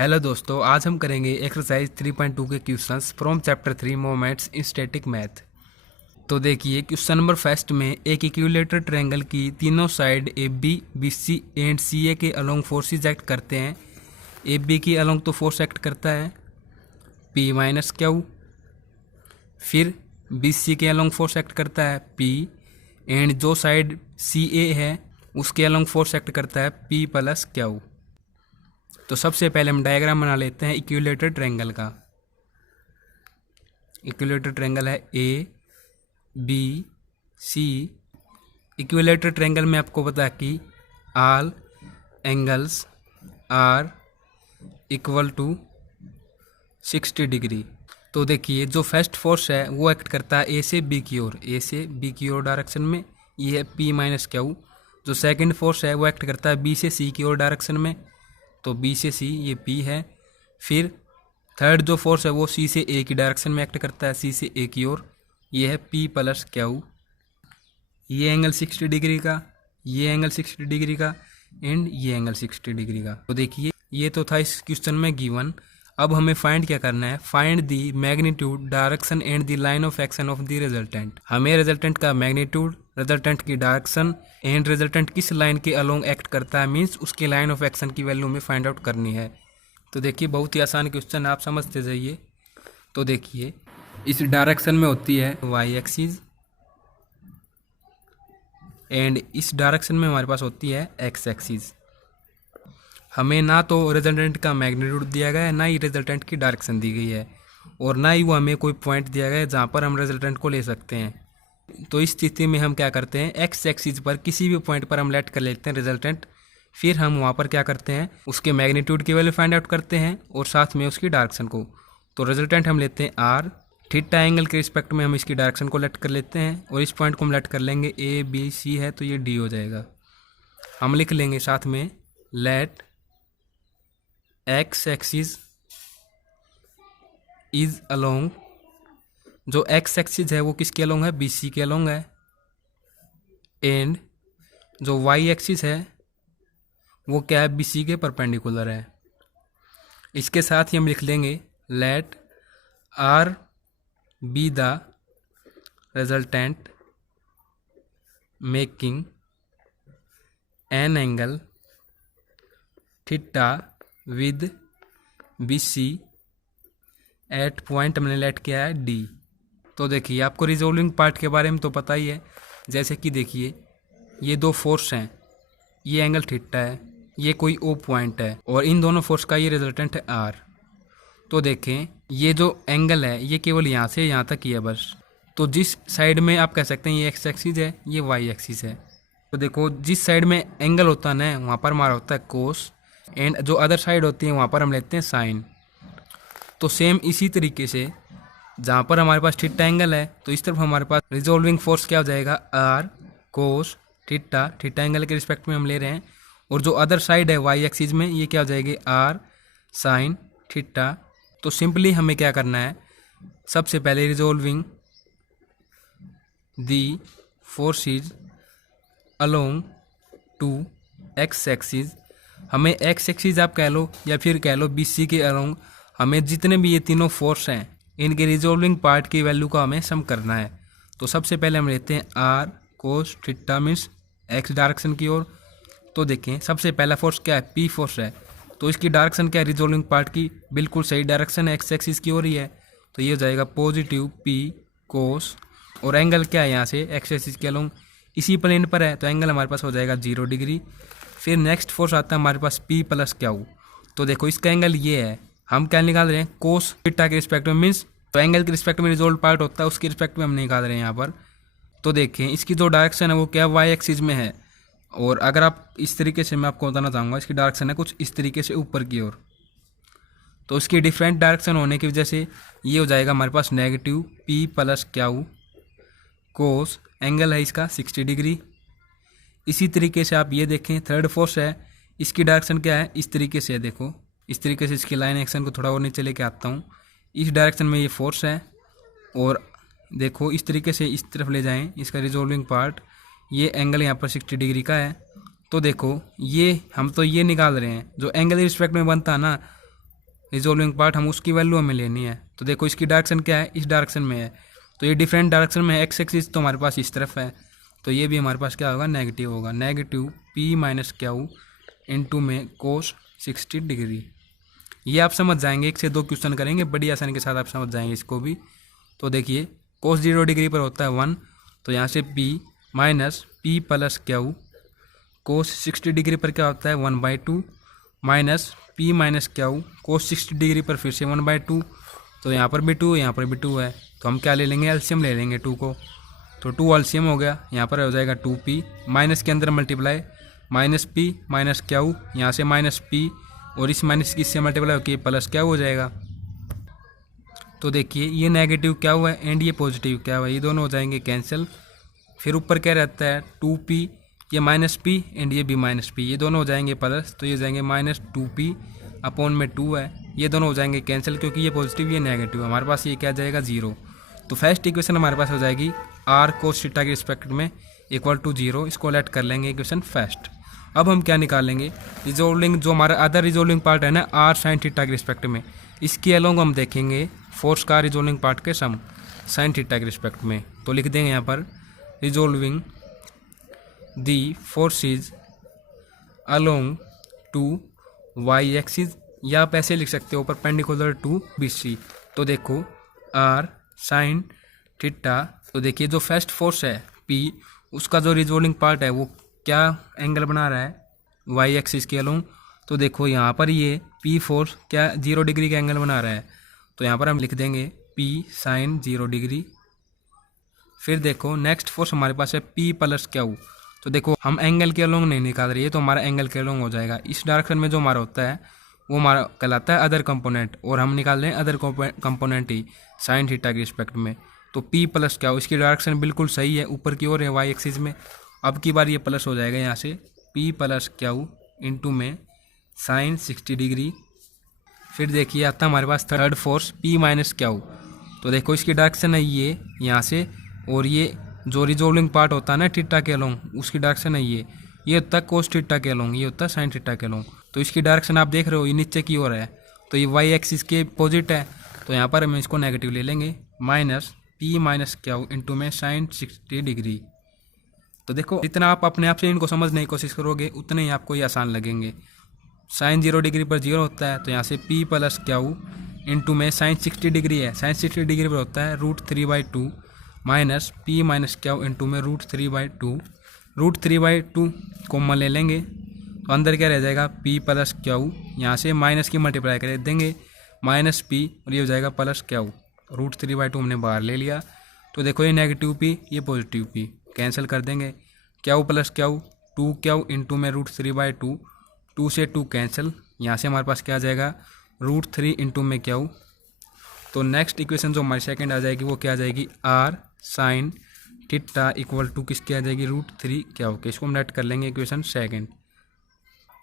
Hello दोस्तों, आज हम करेंगे एक्सरसाइज 3.2 के questions from chapter 3 moments in static math. तो देखिए क्वेश्चन नंबर फर्स्ट में एक इक्विलेटरल ट्रायंगल की तीनों side A B B C and C A के अलोंग फोर्सेज एक्ट करते हैं। ए बी की अलोंग तो फोर्स एक्ट करता है पी माइनस क्यू, फिर बी सी के अलोंग फोर्स एक्ट करता है पी, एंड जो साइड सी ए है उसके अलोंग फोर्स एक्ट करता है पी प्लस क्यू। तो सबसे पहले हम डायग्राम बना लेते हैं इक्विलेटरल ट्रायंगल का। इक्विलेटरल ट्रायंगल है A B C. Equilateral triangle में आपको पता है कि all angles are equal to 60 degree. तो देखिए जो फर्स्ट फोर्स है वो एक्ट करता है ए से बी की ओर, ए से बी की ओर डायरेक्शन में, ये है पी माइनस क्यू। जो सेकंड फोर्स है वो एक्ट करता है बी से सी की ओर डायरेक्शन में, तो बी से सी ये पी है। फिर थर्ड जो फोर्स है वो सी से ए की डायरेक्शन में एक्ट करता है, सी से ए की ओर, ये है पी प्लस क्यू। ये एंगल 60 डिग्री का, ये एंगल 60 डिग्री का, एंड ये एंगल 60 डिग्री का। तो देखिए ये तो था इस क्वेश्चन में गिवन। अब हमें फाइंड क्या करना है, find the magnitude, direction and the line of action of the resultant. हमें रिजल्टेंट का मैग्नीट्यूड, रिजल्टेंट की डायरेक्शन एंड रिजल्टेंट किस लाइन के अलोंग एक्ट करता है, मीन्स उसके लाइन ऑफ एक्शन की वैल्यू में फाइंड आउट करनी है। तो देखिए बहुत ही आसान क्वेश्चन, आप समझते जाइए। तो देखिए इस डायरेक्शन में होती है वाई एक्सिस एंड इस डायरेक्शन में हमारे पास होती है एक्स एक्सिस। हमें ना तो रिजल्टेंट का मैग्नीट्यूड दिया गया है, ना ही रिजल्टेंट की डायरेक्शन दी गई है, और ना ही वो हमें कोई पॉइंट दिया गया है जहाँ पर हम रिजल्टेंट को ले सकते हैं। तो इस स्थिति में हम क्या करते हैं, एक्स एक्सिस पर किसी भी पॉइंट पर हम लेट कर लेते हैं रिजल्टेंट। फिर हम वहाँ पर क्या करते हैं, उसके मैग्नीट्यूड की वैल्यू फाइंड आउट करते हैं और साथ में उसकी डायरेक्शन को। तो रिजल्टेंट हम लेते हैं आर, थीटा एंगल के रिस्पेक्ट में हम इसकी डायरेक्शन को लेट कर लेते हैं, और इस पॉइंट को हम लेट कर लेंगे ए बी सी है तो ये डी हो जाएगा। हम लिख लेंगे साथ में let X axis is along, जो एक्स एक्सिस है वो किसके अलोंग है, बी सी के अलोंग है, एंड जो वाई एक्सिस है वो क्या है, बी सी के परपेंडिकुलर है। इसके साथ ही हम लिख लेंगे let R be the resultant making an angle theta with B C at point हमने लेट किया है डी। तो देखिए आपको रिजोल्विंग पार्ट के बारे में तो पता ही है, जैसे कि देखिए ये दो फोर्स हैं, ये एंगल थीटा है, ये कोई ओ पॉइंट है, और इन दोनों फोर्स का ये रिजल्टेंट है आर। तो देखें ये जो एंगल है ये केवल यहाँ से यहाँ तक ही है बस। तो जिस साइड में आप कह सकते हैं ये एक्स एक्सिस है, ये वाई एक्सिस है। तो देखो जिस साइड में एंगल होता है ना वहाँ पर हमारा होता है कोस, एंड जो अदर साइड होती है वहाँ पर हम लेते हैं साइन। तो सेम इसी तरीके से जहाँ पर हमारे पास थीटा एंगल है तो इस तरफ हमारे पास रिजोल्विंग फोर्स क्या हो जाएगा, R cos theta, theta angle के रिस्पेक्ट में हम ले रहे हैं, और जो अदर साइड है वाई एक्सिस में ये क्या हो जाएगी, आर साइन थीटा। तो सिंपली हमें क्या करना है, सबसे पहले resolving the forces along to X axis, हमें एक्स एक्सिस आप कह लो या फिर कह लो बी सी के अलोंग, हमें जितने भी ये तीनों फोर्स हैं इनके रिजोल्विंग पार्ट की वैल्यू का हमें सम करना है। तो सबसे पहले हम लेते हैं R cos theta means X direction की ओर। तो देखें सबसे पहला फोर्स क्या है, पी फोर्स है, तो इसकी डायरेक्शन क्या है, रिजोल्विंग पार्ट की बिल्कुल सही डायरेक्शन है, एक्स एक्सिस की ओर ही है, तो ये हो जाएगा पॉजिटिव पी कोस, और एंगल क्या है यहाँ से एक्स एक्सिस के अलोंग इसी प्लेन पर है, तो एंगल हमारे पास हो जाएगा 0 डिग्री। फिर नेक्स्ट फोर्स आता है हमारे पास पी प्लस क्यू। तो देखो इसका एंगल ये है, हम क्या निकाल रहे हैं, कोस थीटा के रिस्पेक्ट में, मीन्स तो एंगल के रिस्पेक्ट में रिजोल्व पार्ट होता है उसके रिस्पेक्ट में हम निकाल रहे हैं यहाँ पर। तो देखें इसकी जो डायरेक्शन है वो क्या वाई एक्सिस में है, और अगर आप इस तरीके से मैं आपको बताना चाहूँगा इसकी डायरेक्शन है कुछ इस तरीके से ऊपर की ओर। तो इसकी डिफरेंट डायरेक्शन होने की वजह से ये हो जाएगा हमारे पास नेगेटिव पी प्लस क्यू कोस, एंगल है इसका 60 डिग्री। इसी तरीके से आप ये देखें थर्ड फोर्स है, इसकी डायरेक्शन क्या है, इस तरीके से है, देखो इस तरीके से इसकी लाइन एक्शन को थोड़ा और नीचे लेके आता हूँ, इस डायरेक्शन में ये फोर्स है, और देखो इस तरीके से इस तरफ ले जाएं इसका रिजोल्विंग पार्ट, ये एंगल यहाँ पर 60 डिग्री का है। तो देखो ये हम तो ये निकाल रहे हैं जो एंगल रिस्पेक्ट में बनता है ना, रिजोल्विंग पार्ट हम उसकी वैल्यू हमें लेनी है। तो देखो इसकी डायरेक्शन क्या है, इस डायरेक्शन में है, तो ये डिफरेंट डायरेक्शन में है। एक्स एक्सिस तो हमारे पास इस तरफ है, तो ये भी हमारे पास क्या होगा, नेगेटिव होगा। Negative P minus Q into में कोस 60 डिग्री। ये आप समझ जाएंगे, 1 से 2 क्वेश्चन करेंगे, बड़ी आसानी के साथ आप समझ जाएंगे इसको भी। तो देखिए कोस 0 डिग्री पर होता है 1, तो यहाँ से P minus P plus Q, cos 60 degree पर क्या होता है 1/2 minus P minus Q, cos 60 degree पर फिर से 1/2, तो यहाँ पर भी 2, यहाँ पर भी 2 है, तो हम क्या ले लेंगे, एलसीएम ले लेंगे 2 को। तो 2 एलसीएम हो गया, यहाँ पर हो जाएगा 2p, माइनस के अंदर multiply, minus P minus Q, यहाँ से माइनस पी और इस माइनस की इससे मल्टीप्लाई होकर प्लस क्या हो जाएगा। तो देखिए ये नेगेटिव क्या हुआ है एंड ये पॉजिटिव क्या हुआ है, ये दोनों हो जाएंगे कैंसिल। फिर ऊपर क्या रहता है 2p, ये माइनस पी एंड ये भी माइनस पी, ये दोनों हो जाएंगे प्लस, तो ये हो जाएंगे माइनस 2p अपॉन में 2 है, ये दोनों हो जाएंगे कैंसिल क्योंकि ये पॉजिटिव ये नेगेटिव, हमारे पास ये क्या जाएगा 0। तो फर्स्ट इक्वेशन हमारे पास हो जाएगी आर कोस थीटा के रिस्पेक्ट में इक्वल टू 0, इसको लेट कर लेंगे इक्वेशन फर्स्ट। अब हम क्या निकालेंगे, रिजोल्विंग जो हमारा अदर रिजोल्विंग पार्ट है ना आर साइन थीटा के रिस्पेक्ट में, इसके अलोंग हम देखेंगे फोर्स का रिजोल्विंग पार्ट के सम साइन थीटा के रिस्पेक्ट में। तो लिख देंगे यहाँ पर resolving the forces along to Y axis, या आप ऐसे लिख सकते हो परपेंडिकुलर टू BC। तो देखो आर साइन थीटा, तो देखिए जो फर्स्ट फोर्स है P, उसका जो रिजोल्विंग पार्ट है वो क्या एंगल बना रहा है वाई एक्सिस के अलोंग। तो देखो यहाँ पर ये P फोर्स क्या 0 डिग्री का एंगल बना रहा है, तो यहाँ पर हम लिख देंगे P साइन 0 डिग्री। फिर देखो नेक्स्ट फोर्स हमारे पास है P प्लस क्यू, तो देखो हम एंगल के अलोंग नहीं निकाल रही है, तो हमारा एंगल के अलोंग हो जाएगा। इस डायरेक्शन में जो हमारा होता है वो हमारा कहलाता है अदर कंपोनेंट, और हम निकाल रहे हैं अदर कंपोनेंट ही साइन थीटा के रिस्पेक्ट में। तो P प्लस क्यू, इसकी डायरेक्शन बिल्कुल सही है, ऊपर की ओर है वाई एक्सिस में। अब की बार ये प्लस हो जाएगा यहाँ से P प्लस क्यू इंटू में साइन 60 डिग्री। फिर देखिए आता हमारे पास third force P minus Q, तो देखो इसकी डायरेक्शन है ये यहाँ से, और ये जो रिजोल्विंग पार्ट होता है ना थीटा के अलोंग, उसकी डायरेक्शन है ये होता है कोस थीटा के अलोंग, ये होता है साइन थीटा के अलोंग। तो इसकी डायरेक्शन आप देख रहे हो ये नीचे की ओर है, तो ये वाई एक्सिस के अपोजिट है, तो यहाँ पर हम इसको नेगेटिव ले लेंगे, minus P minus Q into में साइन 60 डिग्री। तो देखो जितना आप अपने आप से इनको समझने की कोशिश करोगे उतने ही आपको ये आसान लगेंगे। साइन 0 डिग्री पर 0 होता है, तो यहाँ से P प्लस क्यू इंटू में साइन 60 डिग्री है, साइन 60 डिग्री पर होता है √3/2 minus P minus Q into में √3/2। √3/2 कॉमन ले लेंगे, तो अंदर क्या रह जाएगा P प्लस क्यू, यहाँ से माइनस की मल्टीप्लाई कर देंगे माइनस P, और ये हो जाएगा प्लस क्यू। √3/2 हमने बाहर ले लिया, तो देखो ये नेगेटिव P ये पॉजिटिव P कैंसिल कर देंगे, Q plus Q 2Q into में √3/2, 2 से 2 कैंसिल, यहाँ से हमारे पास क्या आ जाएगा √3 इंटू में क्यू। तो नेक्स्ट इक्वेशन जो हमारी सेकंड आ जाएगी वो क्या आ जाएगी R sine theta equal to किसकी आ जाएगी √3 क्यू के। इसको हम नेट कर लेंगे इक्वेशन सेकंड।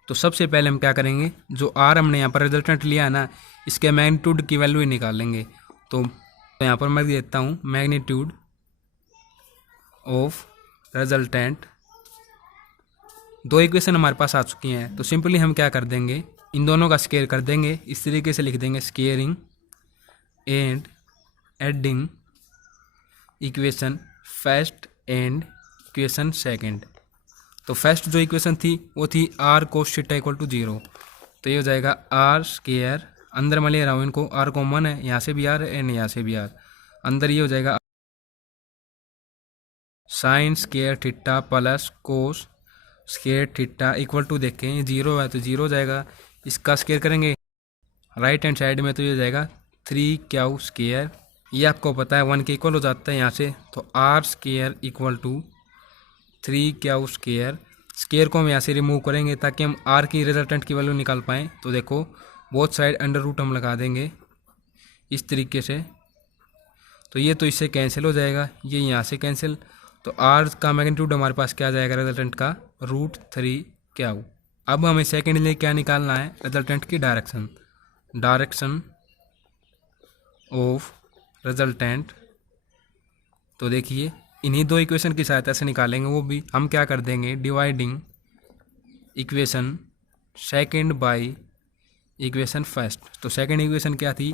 तो सबसे पहले हम क्या करेंगे, जो आर हमने यहाँ पर रिजल्टेंट लिया है ना, इसके मैग्नीट्यूड की वैल्यू ही निकाल लेंगे। तो यहाँ पर मैं देता हूँ मैग्नीट्यूड ऑफ रिजल्टेंट। दो इक्वेशन हमारे पास आ चुकी हैं, तो सिंपली हम क्या कर देंगे, इन दोनों का स्केयर कर देंगे, इस तरीके से लिख देंगे squaring and adding equation first and equation second. तो फर्स्ट जो इक्वेशन थी वो थी R cos theta equal to 0, तो ये हो जाएगा आर स्केयर, अंदर मैं ले रहा हूँ इनको, आर कॉमन है, यहाँ से भी आर एंड यहाँ से भी आर, अंदर ये हो जाएगा sine square theta plus cos square theta equal to, देखें 0 है तो 0 हो जाएगा, इसका स्केयर करेंगे राइट हैंड साइड में, तो ये हो जाएगा 3Q स्केयर, ये आपको पता है 1 के इक्वल हो जाता है यहाँ से, तो R square equal to 3Q square. Square को हम यहाँ से रिमूव करेंगे ताकि हम आर की रिजल्टेंट की वैल्यू निकाल पाएँ। तो देखो बोथ साइड अंडर रूट हम लगा देंगे इस तरीके से, तो ये तो इससे कैंसिल हो जाएगा, ये यहाँ से कैंसिल, तो आर का मैग्नीट्यूड हमारे पास क्या आ जाएगा रिजल्टेंट का √3Q। अब हमें सेकेंडली क्या निकालना है, रिजल्टेंट की डायरेक्शन ऑफ रिजल्टेंट। तो देखिए इन्हीं दो इक्वेशन की सहायता से निकालेंगे, वो भी हम क्या कर देंगे dividing equation second by equation first. तो सेकंड इक्वेशन क्या थी,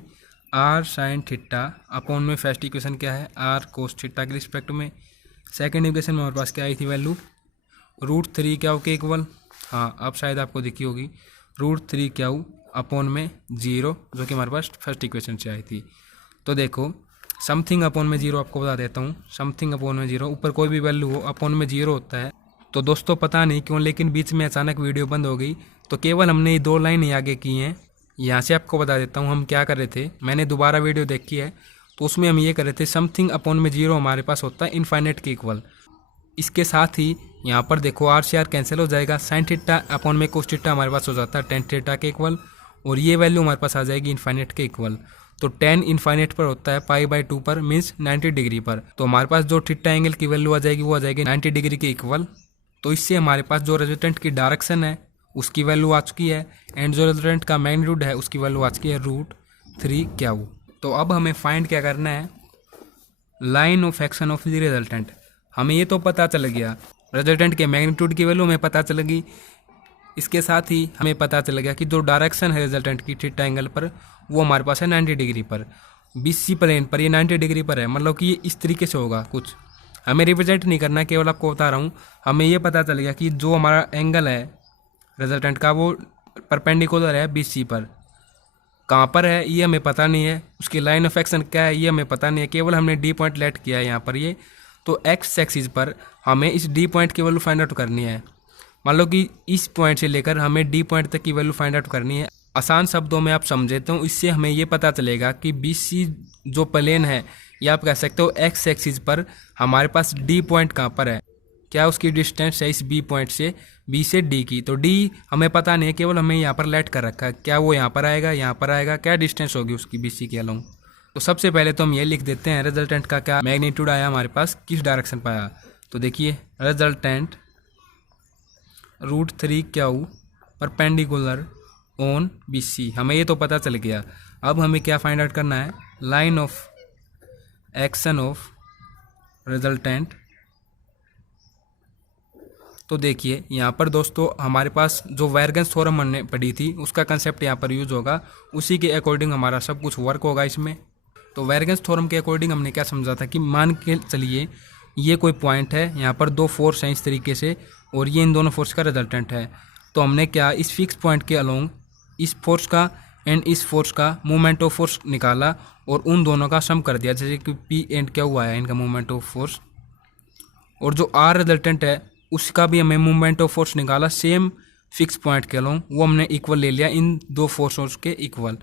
आर साइन थीटा अपॉन में फर्स्ट इक्वेशन क्या है, आर कोस थीटा के रिस्पेक्ट में। सेकंड इक्वेशन में हमारे पास क्या आई थी वैल्यू, √3 क्याउ के इक्वल, हाँ अब शायद आपको दिखी होगी, √3 क्याउ अपॉन में 0, जो कि हमारे पास फर्स्ट इक्वेशन से आई थी। तो देखो समथिंग अपॉन में 0 आपको बता देता हूँ, समथिंग अपॉन में 0, ऊपर कोई भी वैल्यू हो अपॉन में 0 होता है। तो दोस्तों पता नहीं क्यों लेकिन बीच में अचानक वीडियो बंद हो गई, तो केवल हमने ये 2 लाइन ही आगे की हैं। यहाँ से आपको बता देता हूँ हम क्या कर रहे थे, मैंने दोबारा वीडियो देखी है तो उसमें हम ये कर रहे थे समथिंग अपॉन में 0 हमारे पास होता है इनफाइनाइट के इक्वल। इसके साथ ही यहाँ पर देखो आर से आर कैंसिल हो जाएगा, साइन थीटा अपॉन में कोस थीटा हमारे पास हो जाता है टेन थीटा के इक्वल, और ये वैल्यू हमारे पास आ जाएगी इनफाइनाइट के इक्वल। तो 10 इनफाइनाइट पर होता है π/2 पर, मीन्स 90 डिग्री पर। तो हमारे पास जो थीटा एंगल की वैल्यू आ जाएगी वो आ जाएगी 90 डिग्री के इक्वल। तो इससे हमारे पास जो रिजल्टेंट की डायरेक्शन है उसकी वैल्यू आ चुकी है, एंड जो रिजल्टेंट का मैग्नीट्यूड है उसकी वैल्यू आ चुकी है √3 क्याउ। तो अब हमें फाइंड क्या करना है, line of action of the resultant. हमें ये तो पता चल गया, रिजल्टेंट के मैग्नीट्यूड की वैल्यू हमें पता चल गई, इसके साथ ही हमें पता चल गया कि जो डायरेक्शन है रिजल्टेंट की थीटा एंगल पर वो हमारे पास है 90 डिग्री पर, BC प्लेन पर ये 90 डिग्री पर है, मतलब कि ये इस तरीके से होगा कुछ, हमें रिप्रेजेंट नहीं करना, केवल आपको बता रहा हूँ। हमें ये पता चल गया कि जो हमारा एंगल है रिजल्टेंट का वो परपेंडिकुलर है BC पर, कहाँ पर है ये हमें पता नहीं है, उसकी लाइन ऑफ एक्शन क्या है ये हमें पता नहीं है, केवल हमने D पॉइंट लेट किया है यहाँ पर ये। तो एक्स एक्सिस पर हमें इस D पॉइंट की वैल्यू फाइंड आउट करनी है, मान लो कि इस पॉइंट से लेकर हमें D पॉइंट तक की वैल्यू फाइंड आउट करनी है। आसान शब्दों में आप समझे तो इससे हमें ये पता चलेगा कि BC जो प्लेन है, या आप कह सकते हो एक्स एक्सिस पर हमारे पास D पॉइंट कहाँ पर है, क्या उसकी डिस्टेंस है इस B पॉइंट से, B से D की। तो D हमें पता नहीं है, केवल हमें यहाँ पर लेट कर रखा है, क्या वो यहाँ पर आएगा, यहाँ पर आएगा, क्या डिस्टेंस होगी उसकी BC के अलोंग। तो सबसे पहले तो हम ये लिख देते हैं रिजल्टेंट का क्या मैग्नीट्यूड आया हमारे पास, किस डायरेक्शन पर आया। तो देखिए रिजल्टेंट √3 क्याउ परपेंडिकुलर ऑन BC, हमें ये तो पता चल गया। अब हमें क्या फाइंड आउट करना है, line of action of resultant. तो देखिए यहाँ पर दोस्तों हमारे पास जो वेरगन्स थ्योरम हमने पढ़ी थी उसका कंसेप्ट यहाँ पर यूज होगा, उसी के अकॉर्डिंग हमारा सब कुछ वर्क होगा इसमें। तो वेरगन्स थ्योरम के अकॉर्डिंग हमने क्या समझा था कि मान के चलिए ये कोई पॉइंट है, यहाँ पर 2 फोर्स हैं इस तरीके से, और ये इन दोनों फोर्स का रिजल्टेंट है। तो हमने क्या इस फिक्स पॉइंट के अलोंग इस फोर्स का एंड इस फोर्स का मूवमेंट ऑफ फोर्स निकाला और उन दोनों का सम कर दिया, जैसे कि P एंड क्या हुआ है इनका मूवमेंट ऑफ फोर्स, और जो R रिजल्टेंट है उसका भी हमें मूवमेंट ऑफ फोर्स निकाला सेम फिक्स पॉइंट के अलोंग, वो हमने इक्वल ले लिया इन 2 फोर्स के इक्वल,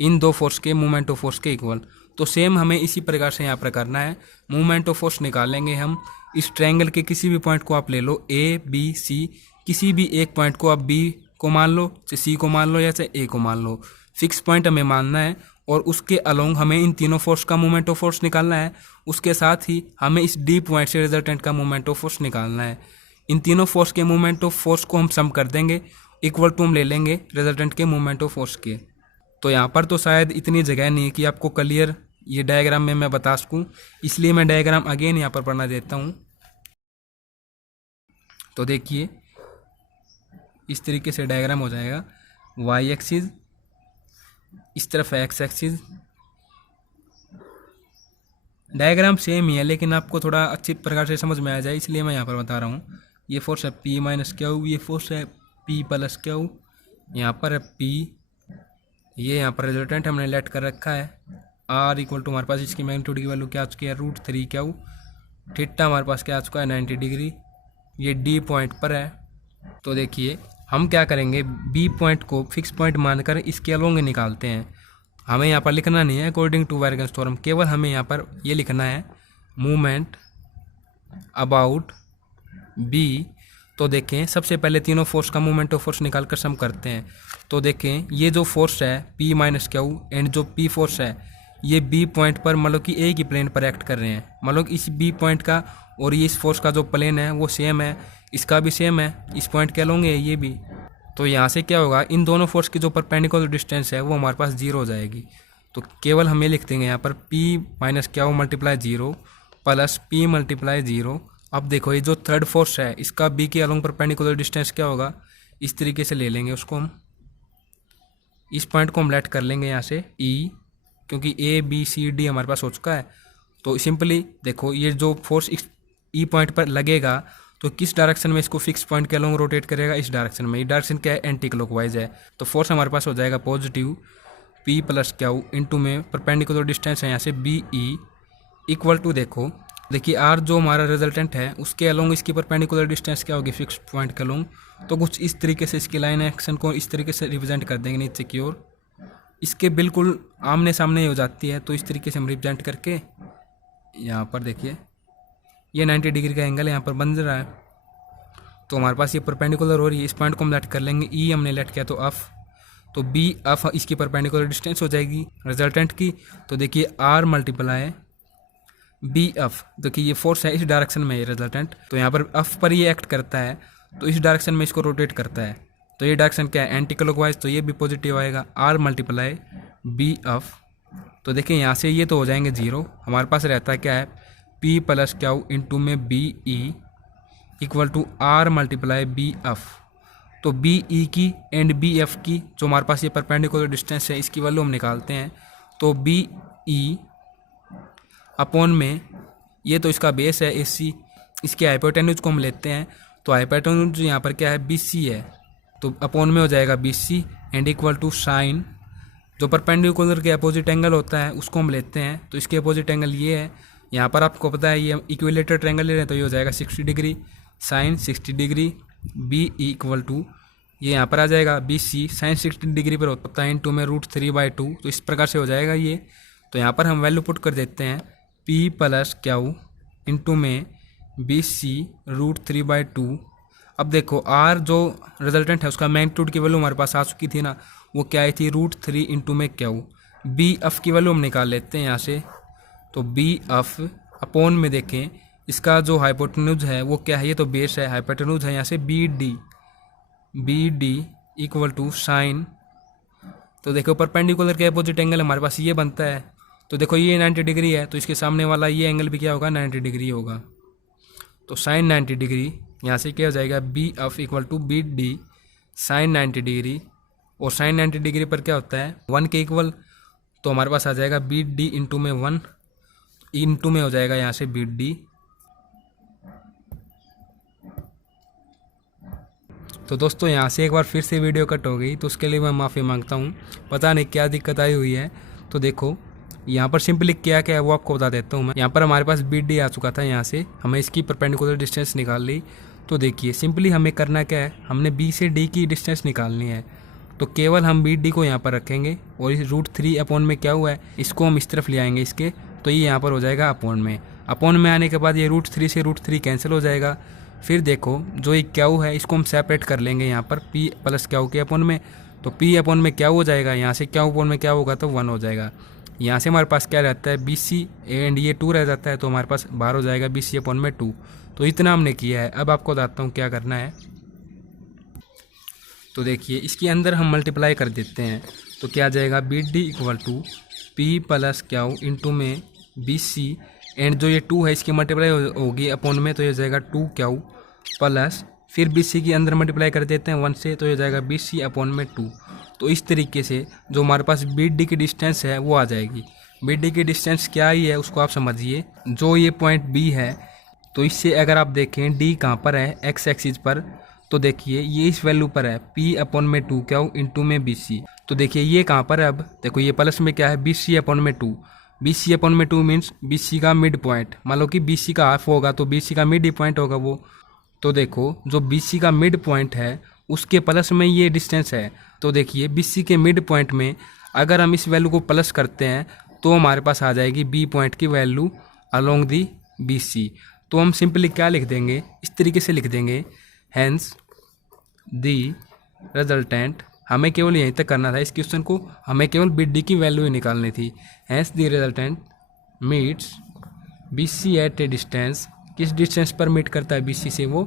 इन 2 फोर्स के मूवमेंट ऑफ फोर्स के इक्वल। तो सेम हमें इसी प्रकार से यहाँ पर करना है, मूवमेंट ऑफ फोर्स निकालेंगे हम इस ट्रायंगल के किसी भी पॉइंट को आप ले लो A B C, किसी भी एक पॉइंट को आप B को मान लो, चाहे C को मान लो या चाहे A को मान लो, फिक्स पॉइंट हमें मानना है, और उसके अलोंग हमें इन तीनों फोर्स का मूवमेंट ऑफ फोर्स निकालना है। उसके साथ ही हमें इस D पॉइंट से रिजल्टेंट का मूवमेंट ऑफ फोर्स निकालना है। इन तीनों फोर्स के मूवमेंट ऑफ फोर्स को हम सम कर देंगे, इक्वल टू हम ले लेंगे रिजल्टेंट के मूवमेंट ऑफ फोर्स के। तो यहाँ पर तो शायद इतनी जगह नहीं कि आपको क्लियर ये डायग्राम में मैं बता सकूँ, इसलिए मैं डायग्राम अगेन यहाँ पर पढ़ना देता हूँ। तो देखिए इस तरीके से डायग्राम हो जाएगा, Y एक्सिस, इस तरफ X एक्सिस, डायग्राम सेम ही है लेकिन आपको थोड़ा अच्छी प्रकार से समझ में आ जाए इसलिए मैं यहाँ पर बता रहा हूँ। ये फोर्स है P माइनस क्यू, ये फोर्स है P प्लस क्यू, यहाँ पर है P, ये यहाँ पर रिजल्टेंट हमने लेट कर रखा है R इक्वल टू हमारे पास इसकी मैग्नीट्यूड की वैल्यू क्या आ चुकी है √3 क्यू, थीटा हमारे पास क्या आ चुका है 90 डिग्री, ये D पॉइंट पर है। तो देखिए हम क्या करेंगे, B पॉइंट को फिक्स पॉइंट मानकर इसके अलोंग निकालते हैं। हमें यहाँ पर लिखना नहीं है अकॉर्डिंग टू वेरगन्स थ्योरम, केवल हमें यहाँ पर ये लिखना है मूवमेंट अबाउट B। तो देखें सबसे पहले तीनों फोर्स का मूवमेंट ऑफ फोर्स निकाल कर सम करते हैं। तो देखें ये जो फोर्स है P माइनस क्यू एंड जो P फोर्स है ये B पॉइंट पर मतलब कि एक ही प्लेन पर एक्ट कर रहे हैं, मतलब इस B पॉइंट का और ये इस फोर्स का जो प्लेन है वो सेम है, इसका भी सेम है, इस पॉइंट के अलोंग है ये भी। तो यहाँ से क्या होगा, इन दोनों फोर्स की जो परपेंडिकुलर डिस्टेंस है वो हमारे पास 0 हो जाएगी। तो केवल हम ये लिख देंगे यहाँ पर P minus Q multiply 0 plus P multiply 0। अब देखो ये जो थर्ड फोर्स है इसका B के अलोंग परपेंडिकुलर डिस्टेंस क्या होगा, इस तरीके से ले लेंगे उसको हम, इस पॉइंट को हम लेट कर लेंगे यहाँ से ई, क्योंकि ए बी सी डी हमारे पास हो चुका है। तो सिंपली देखो ये जो फोर्स ई पॉइंट पर लगेगा तो किस डायरेक्शन में इसको फिक्स पॉइंट के अलोंग रोटेट करेगा, इस डायरेक्शन में। ये डायरेक्शन क्या है, एंटी क्लॉकवाइज है। तो फोर्स हमारे पास हो जाएगा positive P plus Q into में परपेंडिकुलर डिस्टेंस है यहाँ से बी ई इक्वल टू, देखिए आर जो हमारा रिजल्टेंट है उसके अलोंग इसकी परपेंडिकुलर डिस्टेंस क्या होगी फिक्स पॉइंट के अलोंग। तो कुछ इस तरीके से इसकी लाइन एक्शन को इस तरीके से रिप्रेजेंट कर देंगे नीचे की ओर, इसके बिल्कुल आमने सामने हो जाती है। तो इस तरीके से हम रिप्रेजेंट करके यहाँ पर देखिए ये 90 डिग्री का एंगल यहाँ पर बन रहा है। तो हमारे पास ये परपेंडिकुलर हो रही है। इस पॉइंट को हम लेट कर लेंगे, ई हमने लेट किया तो अफ, तो बी अफ इसकी परपेंडिकुलर डिस्टेंस हो जाएगी रिजल्टेंट की। तो देखिए आर मल्टीप्लाई बी अफ, देखिए ये फोर्स है इस डायरेक्शन में ये रिजल्टेंट, तो यहाँ पर अफ पर ये एक्ट करता है तो इस डायरेक्शन में इसको रोटेट करता है। तो ये डायरेक्शन क्या है, एंटी क्लॉकवाइज, तो ये भी पॉजिटिव आएगा। आर मल्टीप्लाई बी अफ, तो देखिए यहाँ से ये तो हो जाएंगे जीरो। हमारे पास रहता है क्या है पी प्लस क्यू इंटू में B E equal to R multiply B F. तो बी ई की एंड बी एफ की जो हमारे पास ये परपेंडिकुलर डिस्टेंस है इसकी वैल्यू हम निकालते हैं। तो बी ई अपॉन में ये तो इसका बेस है एस सी, इसके हाइपोटेन्यूज को हम लेते हैं। तो हाइपोटेन्यूज यहाँ पर क्या है बी सी है, तो अपॉन में हो जाएगा B C and equal to sine जो परपेंडिकुलर के अपोजिट एंगल होता है उसको हम लेते हैं। तो इसके अपोजिट एंगल ये है, यहाँ पर आपको पता है ये इक्विलेटर ट्रायंगल ले रहे हैं तो ये हो जाएगा 60 degree sine 60 degree B equal to ये यहाँ पर आ जाएगा बी सी साइन 60 डिग्री पर होता है इंटू में √3/2। तो इस प्रकार से हो जाएगा ये। तो यहाँ पर हम वैल्यू पुट कर देते हैं पी प्लस क्यू इंटू में बी सी √3/2। अब देखो आर जो रिजल्टेंट है उसका मैग्नीट्यूड की वैल्यू हमारे पास आ चुकी थी ना, वो क्या आई थी √3 इंटू में क्यू। बी एफ की वैल्यू हम निकाल लेते हैं यहाँ से। तो बी एफ अपॉन में देखें इसका जो हाइपोटेन्यूज है वो क्या है, ये तो बेस है, हाइपोटेन्यूज है यहाँ से B D equal to sine, तो देखो परपेंडिकुलर के अपोजिट एंगल हमारे पास ये बनता है। तो देखो ये 90 डिग्री है तो इसके सामने वाला ये एंगल भी क्या होगा 90 डिग्री होगा। तो साइन 90 डिग्री यहाँ से क्या हो जाएगा B F equal to B D sine 90 degree, और साइन 90 डिग्री पर क्या होता है 1 के इक्वल। तो हमारे पास आ जाएगा बी डी इंटू में 1 इंटू में हो जाएगा यहाँ से बी डी। तो दोस्तों यहाँ से एक बार फिर से वीडियो कट हो गई तो उसके लिए मैं माफ़ी मांगता हूँ, पता नहीं क्या दिक्कत आई हुई है। तो देखो यहाँ पर सिंपली क्या क्या है वो आपको बता देता हूँ मैं। यहाँ पर हमारे पास बी डी आ चुका था, यहाँ से हमें इसकी परपेंडिकुलर डिस्टेंस निकाल ली। तो देखिए सिंपली हमें करना क्या है, हमने बी से डी की डिस्टेंस निकालनी है। तो केवल हम बी डी को यहाँ पर रखेंगे और इस √3 अपॉन में क्या हुआ है इसको हम इस तरफ ले आएंगे इसके, तो ये यहाँ पर हो जाएगा अपॉन में। अपॉन में आने के बाद ये √3 से √3 कैंसिल हो जाएगा। फिर देखो जो ये क्यू है इसको हम सेपरेट कर लेंगे यहाँ पर पी प्लस क्यू के अपॉन में। तो पी अपॉन में क्या हो जाएगा, यहाँ से क्यू अपॉन में क्या होगा तो 1 हो जाएगा। यहाँ से हमारे पास क्या रहता है बी सी एंड ये 2 रह जाता है, तो हमारे पास बाहर हो जाएगा बी सी अपॉन में 2। तो इतना हमने किया है। अब आपको बताता हूँ क्या करना है। तो देखिए इसके अंदर हम मल्टीप्लाई कर देते हैं तो क्या आ जाएगा B D equal to P plus Q into में बी सी एंड जो ये 2 है इसकी मल्टीप्लाई होगी अपॉन में, तो ये हो जाएगा 2 क्यू प्लस फिर बी सी के अंदर मल्टीप्लाई कर देते हैं 1 से, तो ये हो जाएगा बी सी अपॉन में 2। तो इस तरीके से जो हमारे पास बी डी की डिस्टेंस है वो आ जाएगी। बी डी की डिस्टेंस क्या ही है उसको आप समझिए। जो ये पॉइंट बी है तो इससे अगर आप देखें डी कहाँ पर है एक्स एक्सिस पर, तो देखिए ये इस वैल्यू पर है पी अपॉन में 2 क्यू इंटू में बी सी। तो देखिए ये कहाँ पर है, अब देखो ये प्लस में क्या है बी सी अपॉन में 2। बी सी अपॉन में 2 मीन्स बी सी का मिड पॉइंट, मान लो कि बी सी का हाफ होगा तो बी सी का मिड पॉइंट होगा वो। तो देखो जो बी सी का मिड पॉइंट है उसके प्लस में ये डिस्टेंस है। तो देखिए बी सी के मिड पॉइंट में अगर हम इस वैल्यू को प्लस करते हैं तो हमारे पास आ जाएगी बी पॉइंट की value along the B C. तो हम सिंपली क्या लिख देंगे, इस तरीके से लिख देंगे हैंस दी रिजल्टेंट। हमें केवल यहीं तक करना था इस क्वेश्चन को, हमें केवल बी डी की वैल्यू ही निकालनी थी। Hence the resultant meets B C at a distance, किस डिस्टेंस पर मीट करता है बी सी से, वो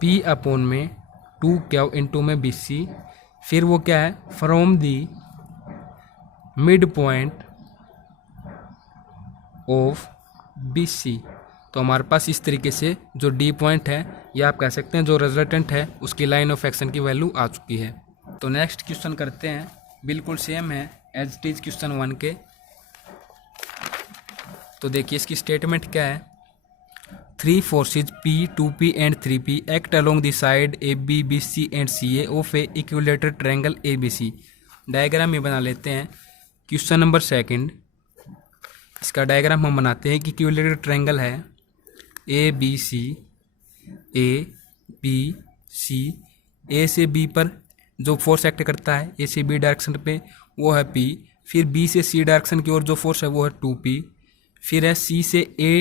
पी अपॉन में 2 क्यू इंटू में बी सी। फिर वो क्या है from the mid point of B C. तो हमारे पास इस तरीके से जो डी पॉइंट है या आप कह सकते हैं जो रिजल्टेंट है उसकी लाइन ऑफ एक्शन की वैल्यू आ चुकी है। तो नेक्स्ट क्वेश्चन करते हैं। बिल्कुल सेम है एज इट इज क्वेश्चन 1 के। तो देखिए इसकी स्टेटमेंट क्या है। 3 forces P, 2P and 3P act along the side AB, BC and CA of a equilateral triangle ABC। Diagram में बना लेते हैं। क्वेश्चन नंबर 2 इसका डायग्राम हम बनाते हैं कि इक्विलेटरल ट्रायंगल है ABC, A B C। A से B पर जो फोर्स एक्ट करता है A से B डायरेक्शन पे वो है P। फिर B से C डायरेक्शन की ओर जो फोर्स है वो है 2P। फिर है C से A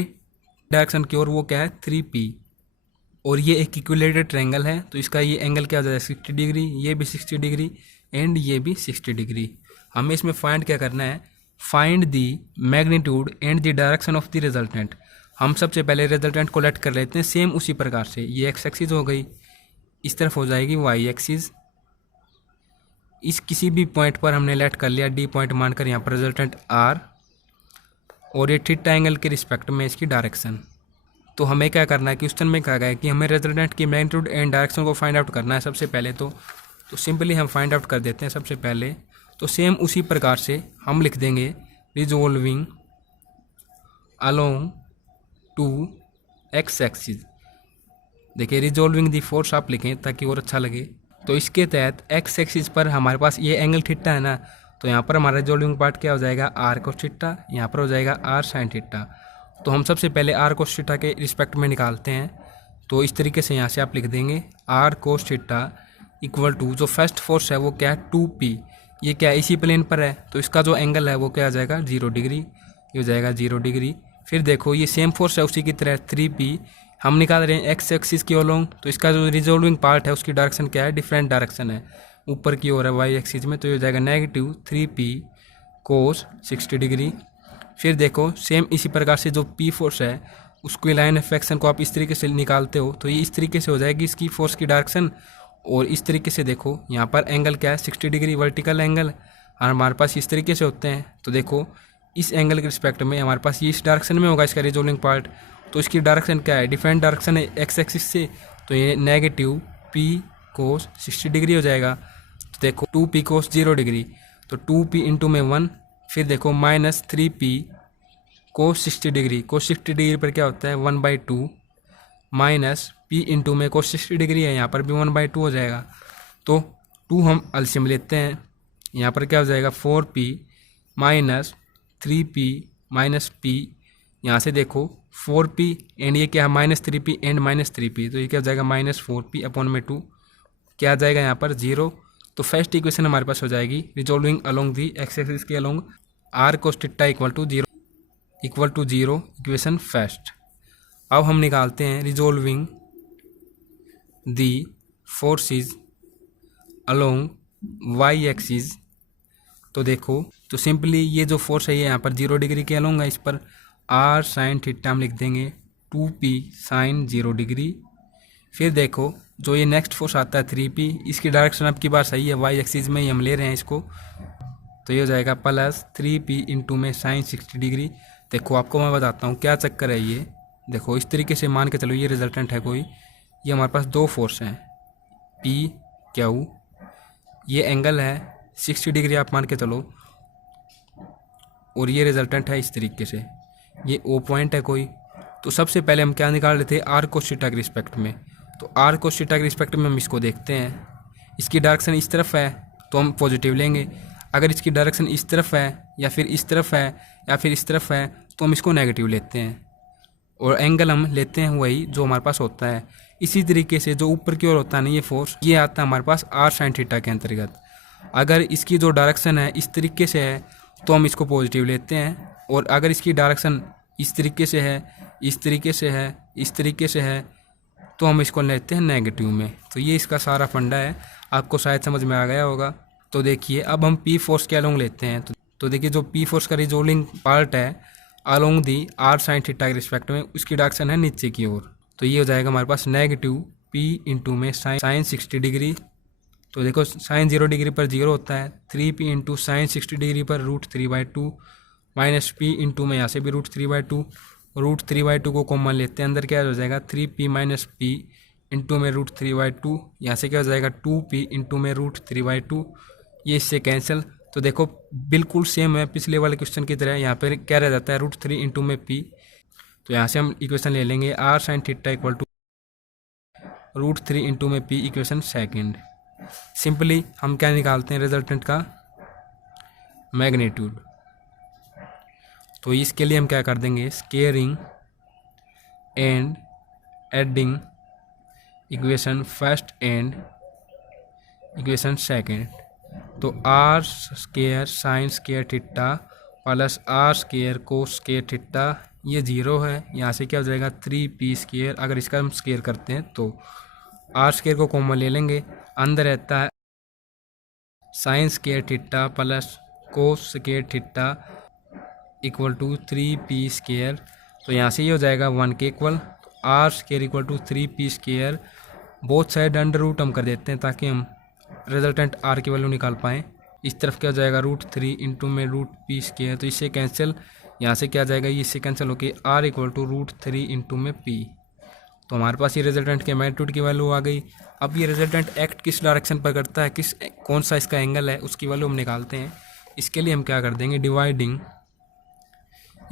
डायरेक्शन की ओर वो क्या है 3P। और ये एक इक्विलेटरल ट्रायंगल है तो इसका ये एंगल क्या हो जाएगा 60 डिग्री, ये भी 60 डिग्री एंड ये भी 60 डिग्री। हमें इसमें फाइंड क्या करना है, find the magnitude and the direction of the resultant. हम सबसे पहले रिजल्टेंट को लेट कर लेते हैं सेम उसी प्रकार से। ये एक्स एक्सिस हो गई, इस तरफ हो जाएगी वाई एक्सिस। इस किसी भी पॉइंट पर हमने लेट कर लिया डी पॉइंट मानकर यहाँ पर रिजल्टेंट आर, और ये थीटा एंगल के रिस्पेक्ट में इसकी डायरेक्शन। तो हमें क्या करना है, क्वेश्चन में कहा गया है कि हमें रिजल्टेंट की मैग्नीट्यूड एंड डायरेक्शन को फाइंड आउट करना है सबसे पहले। तो सिंपली हम फाइंड आउट कर देते हैं सबसे पहले। तो सेम उसी प्रकार से हम लिख देंगे resolving along to X axis. देखिए रिजोल्विंग दी फोर्स आप लिखें ताकि और अच्छा लगे। तो इसके तहत एक्स एक्सिस पर हमारे पास ये एंगल थीटा है ना, तो यहाँ पर हमारा रिजोल्विंग पार्ट क्या हो जाएगा आर कोस थीटा, यहाँ पर हो जाएगा आर साइन थीटा। तो हम सबसे पहले आर कोस थीटा के रिस्पेक्ट में निकालते हैं। तो इस तरीके से यहाँ से आप लिख देंगे R cos theta equal to जो फर्स्ट फोर्स है वो क्या है 2P। ये क्या है इसी प्लेन पर है तो इसका जो एंगल है वो क्या आ जाएगा 0 डिग्री, ये हो जाएगा 0 डिग्री। फिर देखो ये सेम फोर्स है उसी की तरह 3P हम निकाल रहे हैं एक्स एक्सिस के अलोंग। तो इसका जो रिजोल्विंग पार्ट है उसकी डायरेक्शन क्या है डिफरेंट डायरेक्शन है, ऊपर की ओर है वाई एक्सिस में। तो ये हो जाएगा -3P कोस 60 डिग्री। फिर देखो सेम इसी प्रकार से जो P फोर्स है उसकी लाइन ऑफ एक्शन को आप इस तरीके से निकालते हो तो ये इस तरीके से हो जाएगी इसकी फोर्स की डायरेक्शन। और इस तरीके से देखो यहाँ पर एंगल क्या है 60 डिग्री वर्टिकल एंगल, और हमारे पास इस तरीके से होते हैं। तो देखो इस एंगल के रिस्पेक्ट में हमारे पास ये इस डायरेक्शन में होगा इसका रिजोल्विंग पार्ट। तो इसकी डायरेक्शन क्या है डिफरेंट डायरेक्शन है एक्स एक्सिस से, तो ये -P कोस 60 डिग्री हो जाएगा। तो देखो 2P कोस 0 डिग्री, तो 2P इंटू में 1। फिर देखो -3P कोस 60 डिग्री, कोस 60 डिग्री पर क्या होता है 1/2 माइनस P इंटू में कोस 60 डिग्री है यहाँ पर भी 1/2 हो जाएगा। तो 2 हम एलसीएम लेते हैं, यहाँ पर क्या हो जाएगा 4P minus 3P minus P। यहाँ से देखो 4P एंड ये क्या है -3P एंड -3P, तो ये क्या हो जाएगा -4P अपॉन में 2 क्या आ जाएगा यहाँ पर 0। तो फर्स्ट इक्वेशन हमारे पास हो जाएगी resolving along the X axis के along R cos theta equal to 0 equation first. अब हम निकालते हैं resolving the forces along Y axis. तो देखो तो सिंपली ये जो फोर्स है ये यहाँ पर 0 डिग्री के अलोंग है, इस पर आर साइन थीटा हम लिख देंगे 2P साइन 0 डिग्री। फिर देखो जो ये नेक्स्ट फोर्स आता है 3P, इसकी डायरेक्शन अब की बार सही है वाई एक्सिस में ही हम ले रहे हैं इसको। तो ये हो जाएगा +3P इंटू में साइन 60 डिग्री। देखो आपको मैं बताता हूँ क्या चक्कर है ये। देखो इस तरीके से मान के चलो ये रिजल्टेंट है कोई, ये हमारे पास दो फोर्स हैं PQ, ये एंगल है 60 डिग्री आप मान के चलो, और ये रिजल्टेंट है इस तरीके से, ये O पॉइंट है कोई। तो सबसे पहले हम क्या निकाल रहे थे आर कोस थीटा के रिस्पेक्ट में। तो आर कोस थीटा के रिस्पेक्ट में हम इसको देखते हैं, इसकी डायरेक्शन इस तरफ है तो हम पॉजिटिव लेंगे, अगर इसकी डायरेक्शन इस तरफ है या फिर इस तरफ है या फिर इस तरफ है तो हम इसको नेगेटिव लेते हैं, और एंगल हम लेते हैं वही जो हमारे पास होता है। इसी तरीके से जो ऊपर की ओर होता है ना ये फोर्स, ये आता है हमारे पास आर साइन थीटा के अंतर्गत। अगर इसकी जो डायरेक्शन है इस तरीके से है तो हम इसको पॉजिटिव लेते हैं, और अगर इसकी डायरेक्शन इस तरीके से है, इस तरीके से है, इस तरीके से है तो हम इसको लेते हैं नेगेटिव में। तो ये इसका सारा फंडा है, आपको शायद समझ में आ गया होगा। तो देखिए अब हम P फोर्स के अलोंग लेते हैं। तो देखिए जो P फोर्स का रिजोल्विंग पार्ट है along the R sine theta के रिस्पेक्ट में, उसकी डायरेक्शन है नीचे की ओर। तो ये हो जाएगा हमारे पास -P इंटू में साइन 60 डिग्री। तो देखो साइन 0 डिग्री पर 0 होता है, 3P इंटू साइन 60 डिग्री पर √3/2 माइनस P इंटू में यहाँ से भी √3/2, √3/2 को कॉमन लेते हैं, अंदर क्या हो जाएगा 3P माइनस P इंटू में √3/2, यहाँ से क्या हो जाएगा 2P इंटू में √3/2, ये इससे कैंसिल। तो देखो बिल्कुल सेम है पिछले वाले क्वेश्चन की तरह। यहाँ पर क्या रह जाता है, √3 इंटू में p। तो यहाँ से हम इक्वेशन ले लेंगे r sin theta equal to √3 into में p, इक्वेशन सेकेंड। सिंपली हम क्या निकालते हैं, रिजल्टेंट का मैग्नीट्यूड। तो इसके लिए हम क्या कर देंगे, squaring and adding equation first and equation second. तो r square sine square theta plus r square कोस स्केयर थीटा, ये 0 है। यहाँ से क्या हो जाएगा 3p स्केयर। अगर इसका हम स्केयर करते हैं तो r स्केयर को कॉमन ले लेंगे, अंदर रहता है sine square theta plus cos square theta equal to 3p square. तो यहाँ से ये हो जाएगा 1 के equal. r square equal to 3p square. Both side under root हम कर देते हैं ताकि हम रिजल्टेंट r की वैल्यू निकाल पाएँ। इस तरफ क्या हो जाएगा √3 इंटू में √p स्केयर। तो इससे कैंसिल, यहाँ से क्या आ जाएगा, ये इससे कैंसिल होकर r इक्वल टू √3 इंटू में p। तो हमारे पास ये रिजल्टेंट के मैग्नीट्यूड की वैल्यू आ गई। अब ये रिजल्टेंट एक्ट किस डायरेक्शन पर करता है, कौन सा इसका एंगल है, उसकी वैल्यू हम निकालते हैं। इसके लिए हम क्या कर देंगे, dividing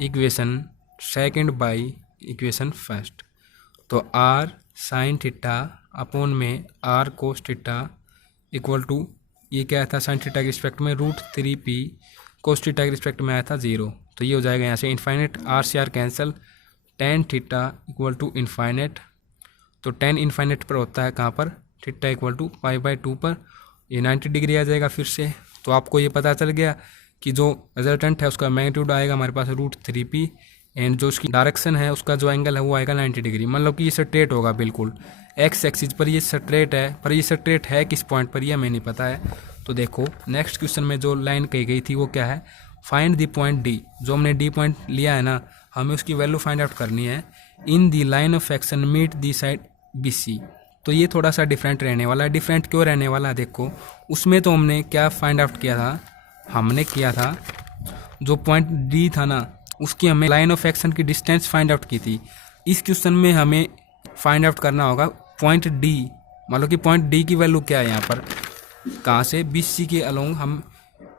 equation second by equation first. तो r साइन थीटा अपॉन में r cos theta equal to, ये क्या था साइन थीटा के रिस्पेक्ट में √3p, कोस थीटा के रिस्पेक्ट में आया था 0। तो ये हो जाएगा यहाँ से इन्फाइनेट, r से r cancel, tan theta equal to infinite. तो tan इन्फाइनेट पर होता है कहाँ पर, थीटा इक्वल टू π/2 पर। ये 90 डिग्री आ जाएगा फिर से। तो आपको ये पता चल गया कि जो रिजल्टेंट है उसका मैग्नीट्यूड आएगा हमारे पास √3p, एंड जो उसकी डायरेक्शन है उसका जो एंगल है वो आएगा 90 डिग्री। मतलब कि ये स्ट्रेट होगा बिल्कुल एक्स एक्सिस पर, ये स्ट्रेट है। पर ये स्ट्रेट है किस पॉइंट पर, ये हमें नहीं पता है। तो देखो नेक्स्ट क्वेश्चन में जो लाइन कही गई थी वो क्या है, फाइंड द पॉइंट डी। जो हमने डी पॉइंट लिया है ना, हमें उसकी वैल्यू फाइंड आउट करनी है in the line of action meet the side BC। तो ये थोड़ा सा डिफरेंट रहने वाला है। डिफरेंट क्यों रहने वाला है, देखो उसमें तो हमने क्या फाइंड आउट किया था, हमने किया था जो पॉइंट डी था ना, उसकी हमें लाइन ऑफ एक्शन की डिस्टेंस फाइंड आउट की थी। इस क्वेश्चन में हमें फाइंड आउट करना होगा पॉइंट डी। मतलब कि पॉइंट डी की वैल्यू क्या है यहाँ पर, कहाँ से, BC के अलोंग हम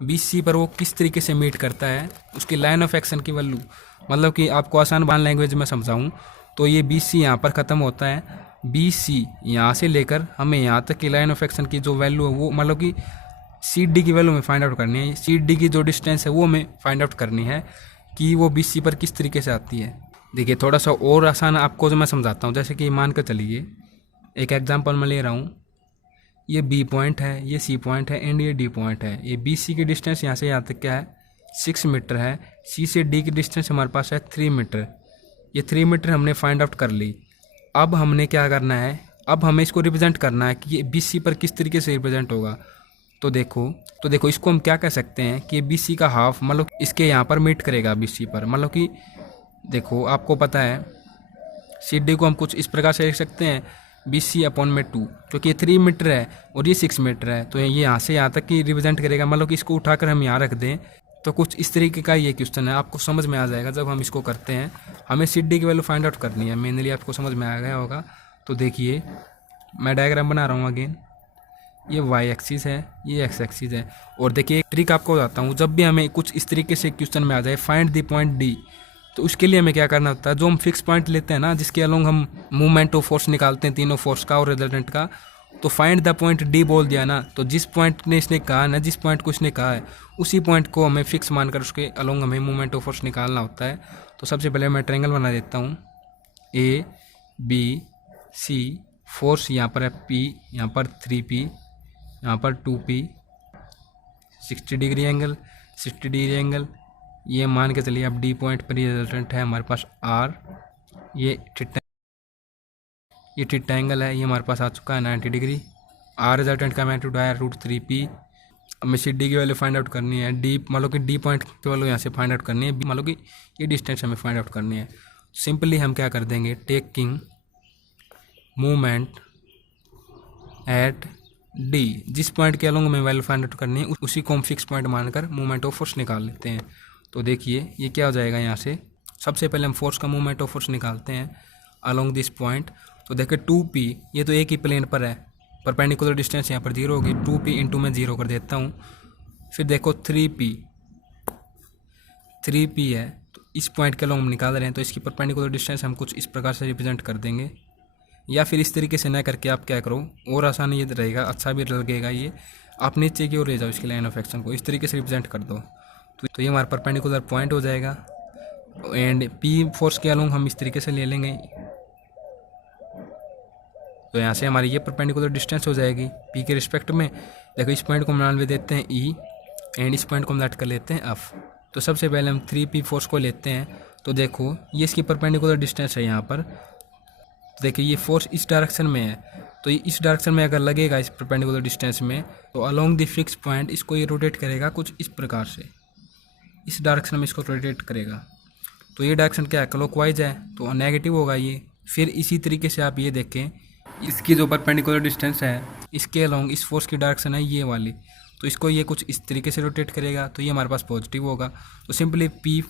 BC पर वो किस तरीके से मीट करता है, उसकी लाइन ऑफ एक्शन की वैल्यू। मतलब कि आपको आसान बान लैंग्वेज में समझाऊँ तो ये BC यहाँ पर ख़त्म होता है। BC यहाँ से लेकर हमें यहाँ तक की लाइन ऑफ एक्शन की जो वैल्यू है वो मतलब कि CD की वैल्यू में फाइंड आउट करनी है। CD की जो डिस्टेंस है वो हमें फाइंड आउट करनी है कि वो BC पर किस तरीके से आती है। देखिए थोड़ा सा और आसान आपको जो मैं समझाता हूँ, जैसे कि मान कर चलिए एक एग्जांपल मैं ले रहा हूँ, ये B पॉइंट है, ये C पॉइंट है एंड ये D पॉइंट है। ये BC की डिस्टेंस यहाँ से यहाँ तक क्या है 6 मीटर है। C से D की डिस्टेंस हमारे पास है 3 मीटर। ये 3 मीटर हमने फाइंड आउट कर ली। अब हमने क्या करना है, अब हमें इसको रिप्रेजेंट करना है कि ये BC पर किस तरीके से रिप्रेजेंट होगा। तो देखो इसको हम क्या कह सकते हैं कि BC का हाफ मतलब इसके यहाँ पर मीट करेगा BC पर। मतलब कि देखो आपको पता है CD को हम कुछ इस प्रकार से लिख सकते हैं BC/2, क्योंकि ये 3 मीटर है और ये 6 मीटर है। तो ये यहाँ से यहाँ तक की रिप्रेजेंट करेगा। मतलब कि इसको उठाकर हम यहाँ रख दें तो कुछ इस तरीके का ये क्वेश्चन है। आपको समझ में आ जाएगा जब हम इसको करते हैं। हमें CD की वैल्यू फाइंड आउट करनी है, मेनली आपको समझ में आ गया होगा। तो देखिए मैं डायग्राम बना रहा हूँ अगेन, ये y एक्सिस है, ये x एक्सिस है। और देखिए एक ट्रिक आपको बताता हूँ, जब भी हमें कुछ इस तरीके से क्वेश्चन में आ जाए फाइंड द पॉइंट D, तो उसके लिए हमें क्या करना होता है, जो हम फिक्स पॉइंट लेते हैं ना, जिसके अलोंग हम मूवमेंट ऑफ फोर्स निकालते हैं तीनों फोर्स का और रिजल्टेंट का। तो फाइंड द पॉइंट D बोल दिया ना, तो जिस पॉइंट ने इसने कहा ना, जिस पॉइंट को इसने कहा है उसी पॉइंट को हमें फिक्स मानकर उसके अलोंग हमें मूवमेंट ऑफ फोर्स निकालना होता है। तो सबसे पहले मैं ट्रायंगल बना देता हूँ, ABC, फोर्स यहाँ पर है P, यहाँ पर 3P, यहाँ पर 2P, 60 degree angle, 60 degree angle. ये मान के चलिए अब D पॉइंट पर ये रिजल्टेंट है हमारे पास R। ये थीटा एंगल है, ये हमारे पास आ चुका है 90 डिग्री। R रिजल्टेंट का मैग्नीट्यूड आया √3p। हमें CD की वैल्यू फाइंड आउट करनी है, D मतलब कि D पॉइंट की वैल्यू यहाँ से फाइंड आउट करनी है, मतलब कि ये डिस्टेंस हमें फाइंड आउट करनी है। सिंपली हम क्या कर देंगे, टेकिंग मूवमेंट एट D, जिस पॉइंट के अलोंग हमें वैल्यू फाइंड आउट करनी है उसी को हम फिक्स पॉइंट मानकर मूवमेंट ऑफ फोर्स निकाल लेते हैं। तो देखिए ये क्या हो जाएगा, यहाँ से सबसे पहले हम फोर्स का मूवमेंट ऑफ फोर्स निकालते हैं अलोंग दिस पॉइंट। तो देखिए 2p, ये तो एक ही प्लेन पर है, परपेंडिकुलर डिस्टेंस यहाँ पर 0 होगी। 2p इंटू में 0 कर देता हूँ फिर देखो 3p है, तो इस पॉइंट के लोग हम निकाल रहे हैं, तो इसकी परपेंडिकुलर डिस्टेंस हम कुछ इस प्रकार से रिप्रेजेंट कर देंगे। या फिर इस तरीके से ना करके आप क्या करो, और आसान ये रहेगा, अच्छा भी लगेगा, ये आप नीचे की ओर ले जाओ इसकी लाइन ऑफ एक्शन को, इस तरीके से रिप्रेजेंट कर दो, तो ये हमारा परपेंडिकुलर पॉइंट हो जाएगा। एंड पी फोर्स के अलोंग हम इस तरीके से ले लेंगे, तो यहाँ से हमारी ये परपेंडिकुलर डिस्टेंस हो जाएगी पी के रिस्पेक्ट में। देखो इस पॉइंट को हम मान देते हैं ई, एंड इस पॉइंट को हम लट कर लेते हैं एफ। तो सबसे पहले हम 3p फोर्स को लेते हैं, तो देखो ये इसकी परपेंडिकुलर डिस्टेंस है यहाँ पर। तो देखिए ये फोर्स इस डायरेक्शन में है, तो ये इस डायरेक्शन में अगर लगेगा इस परपेंडिकुलर डिस्टेंस में, तो अलोंग द फिक्स पॉइंट इसको ये रोटेट करेगा कुछ इस प्रकार से, इस डायरेक्शन में इसको रोटेट करेगा। तो ये डायरेक्शन क्या है, क्लॉकवाइज है, तो नेगेटिव होगा ये। फिर इसी तरीके से आप ये देखें, इसकी जो परपेंडिकुलर डिस्टेंस है इसके अलोंग इस फोर्स की डायरेक्शन है ये वाली, तो इसको ये कुछ इस तरीके से रोटेट करेगा, तो ये हमारे पास पॉजिटिव होगा। तो सिंपली p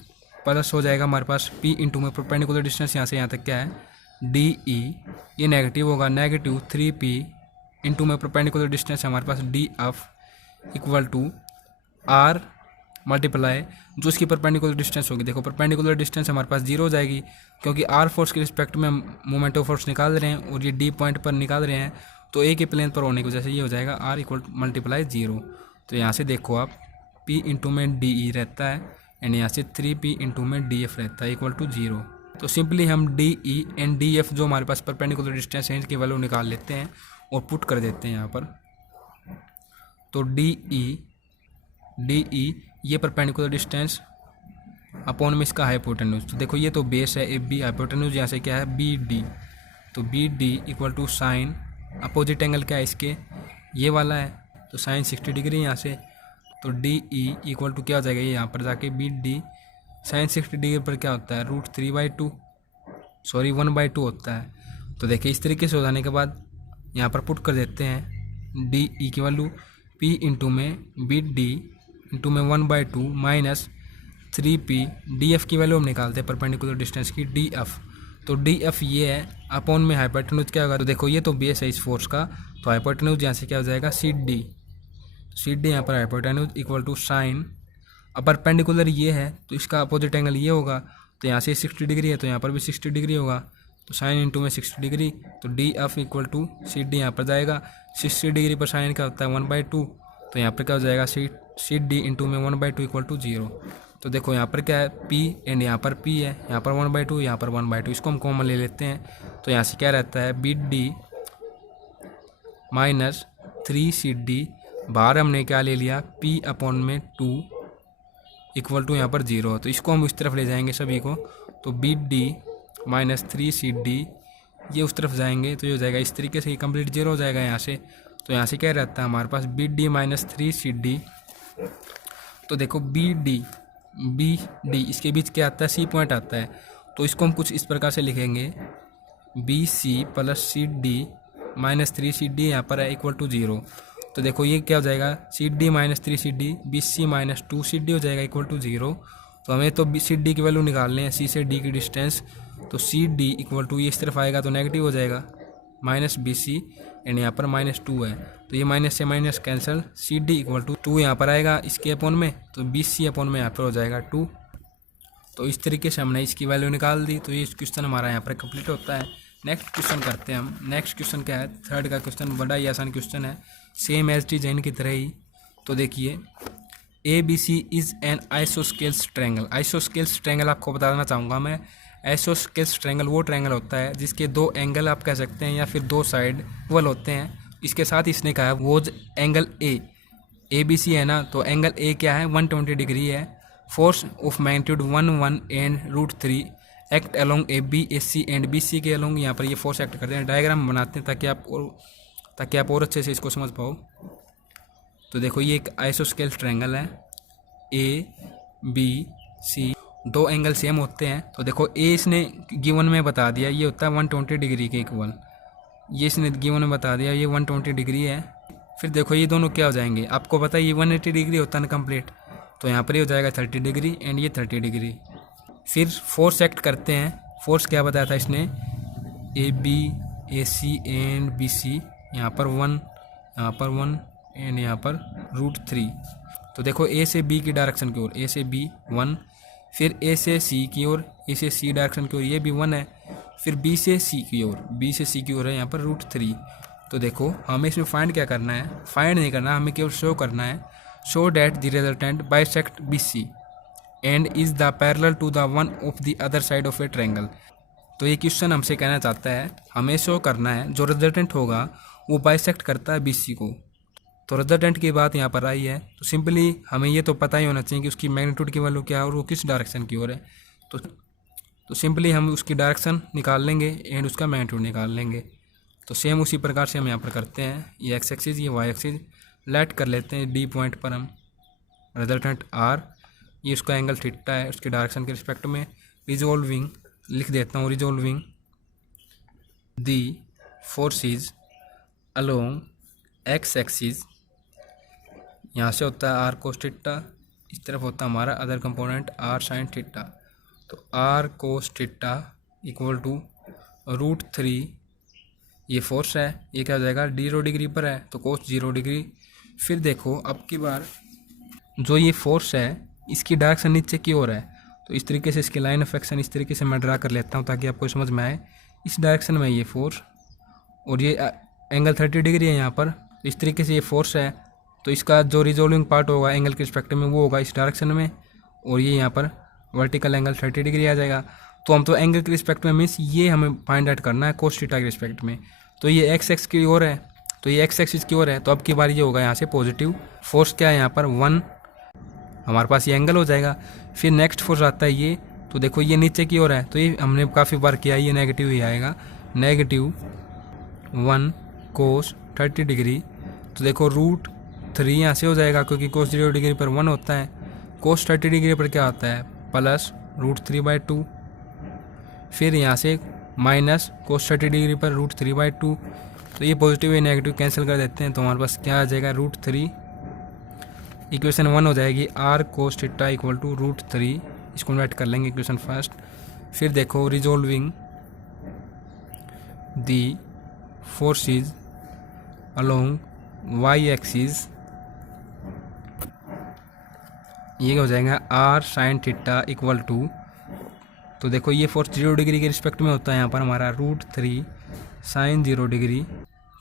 प्लस हो जाएगा हमारे पास p इंटू में परपेंडिकुलर डिस्टेंस यहाँ से यहाँ तक क्या है डी ई, ये नेगेटिव होगा, नेगेटिव 3p इंटू में परपेंडिकुलर डिस्टेंस हमारे पास D F equal to r multiply जो इसकी परपेंडिकुलर डिस्टेंस होगी। देखो परपेंडिकुलर डिस्टेंस हमारे पास 0 हो जाएगी, क्योंकि r फोर्स के रिस्पेक्ट में हम मोमेंट ऑफ फोर्स निकाल रहे हैं और ये d पॉइंट पर निकाल रहे हैं, तो एक ही प्लेन पर होने की वजह से ये हो जाएगा r इक्वल मल्टीप्लाई 0। तो यहाँ से देखो आप p इंटू में डी ई रहता है, एंड यहाँ से 3p इंटू में डी एफ रहता है इक्वल टू 0। तो सिंपली हम D E and D F जो हमारे पास परपेंडिकुलर डिस्टेंस है इनकी वैल्यू निकाल लेते हैं और पुट कर देते हैं यहाँ पर। तो डी ई ये परपेंडिकुलर डिस्टेंस अपॉन में इसका हाइपोटेन्यूज, तो देखो ये तो बेस है ए बी, हाइपोटेन्यूज यहाँ से क्या है बी डी, तो B D equal to sine opposite angle क्या है इसके ये वाला है, तो साइन 60 डिग्री यहाँ से। तो डी ई इक्वल टू क्या हो जाएगा, ये यहाँ पर जाके बी डी साइन 60 डिग्री पर क्या होता है √3/2 1/2 होता है। तो देखिए इस तरीके से हो जाने के बाद यहाँ पर पुट कर देते हैं डी ई की वैल्यू पी इंटू में बी डी इंटू में 1/2 माइनस 3p डी एफ की वैल्यू हम निकालते हैं परपेंडिकुलर डिस्टेंस की डी एफ। तो डी एफ ये है अपॉन में हाइपोटेन्यूज क्या होगा, तो देखो ये तो बेस है इस फोर्स का, तो हाइपोटेन्यूज यहाँ से क्या हो जाएगा सी डी यहाँ पर हाइपोटेन्यूज इक्वल टू साइन, अब परपेंडिकुलर ये है तो इसका अपोजिट एंगल ये होगा, तो यहाँ से 60 डिग्री है तो यहाँ पर भी 60 डिग्री होगा, तो साइन इंटू में 60 डिग्री, तो D F equal to C D यहाँ पर जाएगा 60 डिग्री पर साइन क्या होता है 1/2, तो यहाँ पर क्या हो जाएगा सी डी इंटू में 1/2 इक्वल टू 0। तो देखो यहाँ पर क्या है p एंड यहाँ पर p है, यहाँ पर 1/2 यहाँ पर 1/2, इसको हम कॉमन ले लेते हैं, तो यहाँ से क्या रहता है बी डी माइनस 3cd, बाहर हमने क्या ले लिया p अपॉन में 2 इक्वल टू यहाँ पर 0, तो इसको हम इस तरफ ले जाएंगे सभी को, तो बी डी माइनस 3cd ये उस तरफ जाएंगे, तो ये हो जाएगा इस तरीके से, ये कंप्लीट 0 हो जाएगा यहाँ से। तो यहाँ से क्या रहता है हमारे पास बी डी माइनस 3cd, तो देखो बी डी इसके बीच क्या आता है सी पॉइंट आता है, तो इसको हम कुछ इस प्रकार से लिखेंगे B C plus C D minus 3cd यहाँ पर है इक्वल टू 0। तो देखो ये क्या हो जाएगा C D minus 3cd B C minus 2cd हो जाएगा इक्वल टू 0। तो हमें तो बी सी डी की वैल्यू निकालने हैं, सी से डी की डिस्टेंस, तो सी डी इक्वल टू ये इस तरफ आएगा तो नेगेटिव हो जाएगा माइनस बी सी, एंड यहाँ पर -2 है, तो ये माइनस से minus cancel, C D equal to 2 यहाँ पर आएगा इसके अपॉन में, तो बी सी अपॉन में यहाँ पर हो जाएगा 2। तो इस तरीके से हमने इसकी वैल्यू निकाल दी, तो ये क्वेश्चन हमारा यहाँ पर कंप्लीट होता है। नेक्स्ट क्वेश्चन करते हैं हम। नेक्स्ट क्वेश्चन क्या है, थर्ड का क्वेश्चन बड़ा ही आसान क्वेश्चन है, सेम एज टी जैन की तरह ही। तो देखिए A B C is an isosceles triangle. Isosceles triangle आपको बताना चाहूँगा मैं। आइसोस्केल्स ट्रायंगल वो ट्रायंगल होता है जिसके दो एंगल आप कह सकते हैं या फिर दो साइड इक्वल होते हैं। इसके साथ इसने कहा है वो एंगल ए बी सी है ना, तो एंगल ए क्या है 120 डिग्री है। Force of magnitude 1 and √3 act along A B A C and B C के अलोंग यहाँ पर ये फोर्स एक्ट करते हैं। डायग्राम बनाते हैं ताकि आप और अच्छे से इसको समझ पाओ। तो देखो ये एक आइसोस्केल्स ट्रायंगल है, ए बी सी दो एंगल सेम होते हैं। तो देखो ए इसने गिवन में बता दिया ये होता है 120 डिग्री के इक्वल, ये इसने गिवन में बता दिया ये 120 डिग्री है। फिर देखो ये दोनों क्या हो जाएंगे, आपको पता है ये 180 डिग्री होता है ना कंप्लीट, तो यहाँ पर ये हो जाएगा 30 डिग्री एंड ये 30 डिग्री। फिर फोर्स एक्ट करते हैं। फोर्स क्या बताया था इसने, A B A C and B C, यहाँ पर 1 एंड यहाँ पर √3। तो देखो ए से बी की डायरेक्शन की ओर, ए से बी 1, फिर ए से सी की ओर, ए से सी डायरेक्शन की ओर ये भी 1 है, फिर बी से सी की ओर, बी से सी की ओर है यहाँ पर √3। तो देखो हमें इसमें फाइंड क्या करना है, फाइंड नहीं करना, हमें केवल शो करना है, show that the resultant bisect B C and is the parallel to the one of the other side of a triangle. तो ये क्वेश्चन हमसे कहना चाहता है हमें शो करना है जो रिजल्टेंट होगा वो बाइसेक्ट करता है BC को। तो रिजल्टेंट की बात यहाँ पर आई है, तो सिंपली हमें ये तो पता ही होना चाहिए कि उसकी मैग्नीट्यूड की वैल्यू क्या है और वो किस डायरेक्शन की ओर है। तो सिंपली हम उसकी डायरेक्शन निकाल लेंगे एंड उसका मैग्नीट्यूड निकाल लेंगे। तो सेम उसी प्रकार से हम यहाँ पर करते हैं, ये x एक्सिस ये y एक्सिस लेट कर लेते हैं D पॉइंट पर हम रिजल्टेंट R, ये उसका एंगल थीटा है उसके डायरेक्शन के रिस्पेक्ट में। रिजोल्विंग लिख देता हूँ, resolving the forces along x axis, यहाँ से होता है R cos थीटा, इस तरफ होता है हमारा other component R sin theta. तो R cos theta equal to √3, ये फोर्स है, ये क्या हो जाएगा D0 डिग्री पर है तो cos 0 डिग्री। फिर देखो अब की बार जो ये फोर्स है इसकी डायरेक्शन नीचे की ओर है, तो इस तरीके से इसकी लाइन ऑफ एक्शन इस तरीके से मैं ड्रा कर लेता हूँ ताकि आपको समझ में आए। इस डायरेक्शन में ये फोर्स और ये एंगल 30 डिग्री है यहाँ पर, इस तरीके से ये फोर्स है, तो इसका जो रिजोल्विंग पार्ट होगा एंगल के रिस्पेक्ट में वो होगा इस डायरेक्शन में, और ये यहाँ पर वर्टिकल एंगल 30 डिग्री आ जाएगा। तो हम तो एंगल के रिस्पेक्ट में मीन्स ये हमें फाइंड आउट करना है cos थीटा के रिस्पेक्ट में। तो ये एक्स एक्स की ओर है, तो ये एक्स एक्सिस की ओर है, तो अब की बार ये होगा यहाँ से पॉजिटिव। फोर्स क्या है यहाँ पर 1, हमारे पास ये एंगल हो जाएगा। फिर नेक्स्ट फोर्स आता है ये, तो देखो ये नीचे की ओर है, तो ये हमने काफ़ी बार किया, ये नेगेटिव ही आएगा, -1 cos 30 डिग्री। तो देखो √3 यहाँ से हो जाएगा क्योंकि cos 0 डिग्री पर 1 होता है, cos 30 डिग्री पर क्या होता है प्लस √3/2। फिर यहाँ से माइनस cos 30 डिग्री पर √3/2। तो ये पॉजिटिव या नेगेटिव कैंसिल कर देते हैं, तो हमारे पास क्या आ जाएगा √3। इक्वेशन 1 हो जाएगी R cos theta equal to √3, इसको कन्वर्ट कर लेंगे इक्वेशन फर्स्ट। फिर देखो resolving the forces along y axis, ये हो जाएगा R sin theta equal to, तो देखो ये फोर्स 0 डिग्री के रिस्पेक्ट में होता है यहाँ पर हमारा √3 sin 0 डिग्री।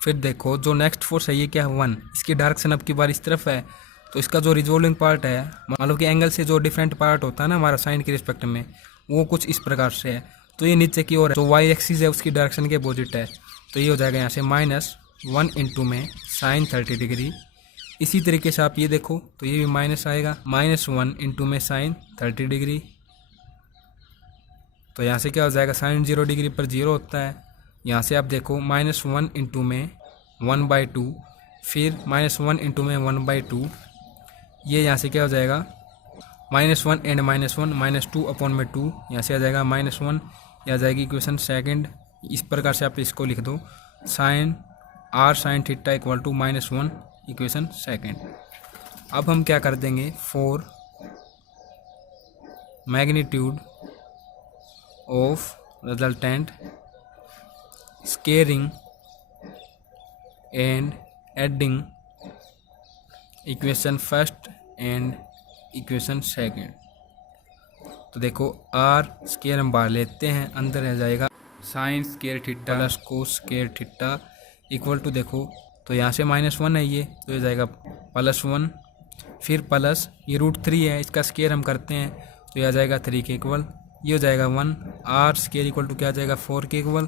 फिर देखो जो नेक्स्ट फोर्स है ये क्या है 1, इसकी डायरेक्शन अब की बार इस तरफ है, तो इसका जो रिजोल्विंग पार्ट है मान लो कि एंगल से जो डिफरेंट पार्ट होता है ना हमारा साइन के रिस्पेक्ट में, वो कुछ इस प्रकार से है। तो ये नीचे की ओर है, तो y एक्सिस है उसकी डायरेक्शन के अपोजिट है, तो ये हो जाएगा यहाँ से -1 इंटू में sin 30 डिग्री। इसी तरीके से आप ये देखो तो ये भी माइनस आएगा, -1 इंटू में sin 30 डिग्री। तो यहाँ से क्या हो जाएगा sin 0 डिग्री पर 0 होता है, यहाँ से आप देखो -1 इंटू में 1/2, फिर -1 इंटू में 1/2, ये यहाँ से क्या हो जाएगा -1 एंड -1 -2/2, यहाँ से आ जाएगा -1, यह आ जाएगी इक्वेशन सेकंड। इस प्रकार से आप इसको लिख दो R sin theta equal to -1 equation second. अब हम क्या कर देंगे for magnitude of resultant squaring and adding equation first and equation second. तो देखो R स्केयर हम बाहर लेते हैं, अंदर रह जाएगा sine square theta plus cos square theta equal to, देखो तो यहाँ से -1 है ये, तो ये जाएगा +1, फिर प्लस ये √3 है, इसका स्केयर हम करते हैं तो ये आ जाएगा 3 के इक्वल, ये हो जाएगा 1। R स्केयर इक्वल टू क्या आ जाएगा 4 के इक्वल।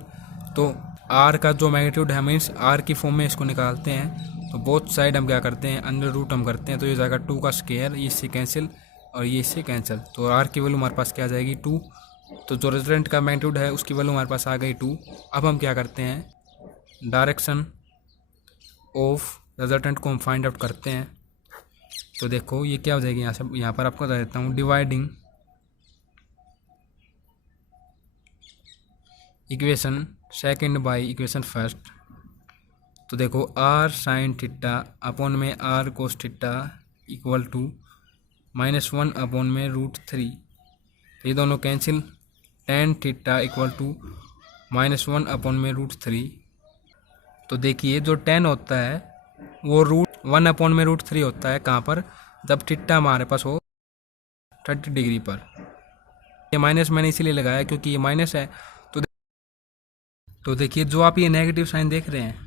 तो R का जो मैग्नीट्यूड है मीन्स R की फॉर्म में इसको निकालते हैं, तो बोथ साइड हम क्या करते हैं अंडर रूट हम करते हैं, तो ये हो जाएगा 2 का स्केयर, ये इससे कैंसिल और ये इससे कैंसिल, तो R की वैल्यू हमारे पास क्या आ जाएगी 2। तो जो रिजल्टेंट का मैग्नीट्यूड है उसकी वैल्यू हमारे पास आ गई 2। अब हम क्या करते हैं डायरेक्शन ऑफ रिजल्टेंट को हम फाइंड आउट करते हैं। तो देखो ये क्या हो जाएगी, यहाँ पर आपको बता देता हूँ, dividing equation second by equation first. तो देखो R sin थीटा अपॉन में R cos theta equal to -1 upon में √3, ये दोनों cancel, tan theta equal to -1 upon में √3। तो देखिए जो tan होता है वो √1 अपॉन में √3 होता है, कहाँ पर जब थीटा हमारे पास हो 30 डिग्री पर। ये माइनस मैंने इसीलिए लगाया क्योंकि ये माइनस है। तो देखिए जो आप ये नेगेटिव साइन देख रहे हैं,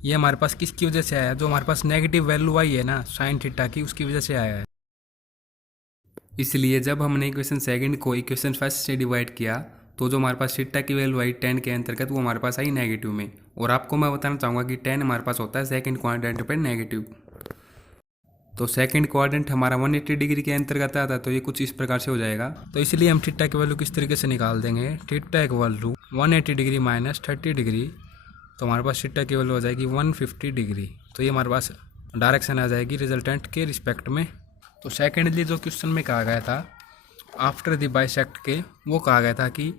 ये हमारे पास किसकी वजह से आया है? जो हमारे पास नेगेटिव वैल्यू आई है ना साइन थीटा की, उसकी वजह से आया है। इसलिए जब हमने इक्वेशन सेकंड को इक्वेशन फर्स्ट से डिवाइड किया तो जो हमारे पास थीटा की वैल्यू आई 10 के अंतर्गत, वो हमारे पास आई नेगेटिव में। और आपको मैं बताना चाहूँगा कि 10 हमारे पास होता है सेकंड क्वाड्रेंट पे नेगेटिव। तो सेकंड क्वाड्रेंट हमारा 180 डिग्री के अंतर्गत आता है, तो ये कुछ इस प्रकार से हो जाएगा। तो इसलिए हम थीटा की वैल्यू किस तरीके से निकाल देंगे, theta equal to 180 degree minus 30 degree. तो हमारे पास थीटा की वैल्यू हो जाएगी 150 डिग्री। तो ये हमारे पास डायरेक्शन आ जाएगी रिजल्टेंट के रिस्पेक्ट में। तो सेकेंडली जो क्वेश्चन में कहा गया था आफ्टर द बाइसेक्ट के, वो कहा गया था कि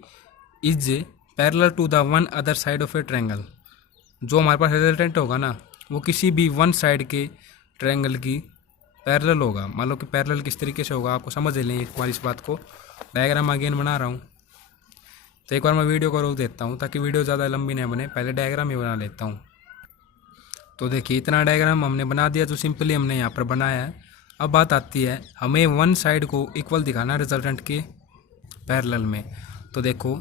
is parallel to the one other side of a triangle. जो हमारे पास रिजल्टेंट होगा ना, वो किसी भी वन साइड के ट्रायंगल की पैरेलल होगा। मान लो कि पैरेलल किस तरीके से होगा, आपको समझ लें एक बार इस बात को। डायग्राम अगेन बना रहा हूँ, तो एक बार मैं वीडियो को रोक देता हूँ ताकि वीडियो ज़्यादा लंबी नहीं बने, पहले डायग्राम ही बना लेता हूँ। तो देखिए इतना डायग्राम हमने बना दिया, जो सिंपली हमने यहाँ पर बनाया है। अब बात आती है हमें वन साइड को इक्वल दिखाना रिजल्टेंट के पैरेलल में। तो देखो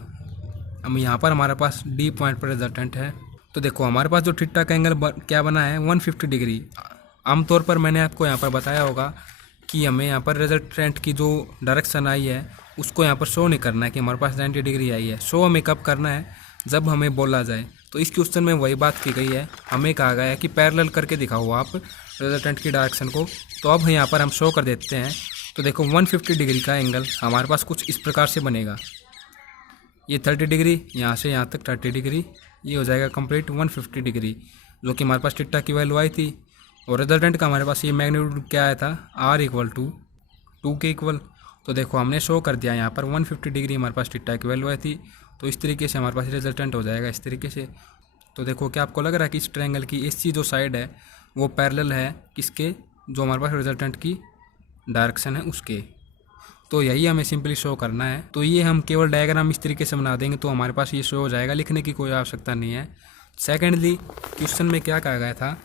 हम यहाँ पर हमारे पास डी पॉइंट पर रिजल्टेंट है। तो देखो हमारे पास जो थीटा का एंगल क्या बना है 150 डिग्री। आमतौर पर मैंने आपको यहाँ पर बताया होगा कि हमें यहाँ पर रिजल्टेंट की जो डायरेक्शन आई है उसको यहाँ पर शो नहीं करना है कि हमारे पास 90 डिग्री आई है। शो हमें कब करना है, जब हमें बोला जाए। तो इस क्वेश्चन में वही बात की गई है, हमें कहा गया है कि पैरेलल करके दिखाओ आप रिजल्टेंट की डायरेक्शन को। तो अब यहाँ पर हम शो कर देते हैं। तो देखो 150 डिग्री का एंगल हमारे पास कुछ इस प्रकार से बनेगा। ये 30 डिग्री, यहाँ से यहाँ तक 30 डिग्री, ये हो जाएगा कंप्लीट 150 डिग्री, जो कि हमारे पास थीटा की वैल्यू आई थी। और रिजल्टेंट का हमारे पास ये मैग्नीट्यूड क्या आया था, R इक्वल टू 2 के इक्वल। तो देखो हमने शो कर दिया यहाँ पर 150 डिग्री हमारे पास थीटा की वैल्यू आई थी। तो इस तरीके से हमारे पास रिजल्टेंट हो जाएगा इस तरीके से। तो देखो क्या आपको लग रहा है कि इस ट्रायंगल की एसी जो साइड है वो पैरेलल है किसके, जो हमारे पास रिजल्टेंट की डायरेक्शन है उसके। तो यही हमें सिंपली शो करना है। तो ये हम केवल डायग्राम इस तरीके से बना देंगे तो हमारे पास ये शो हो जाएगा, लिखने की कोई आवश्यकता नहीं है। सेकेंडली क्वेश्चन में क्या कहा गया था,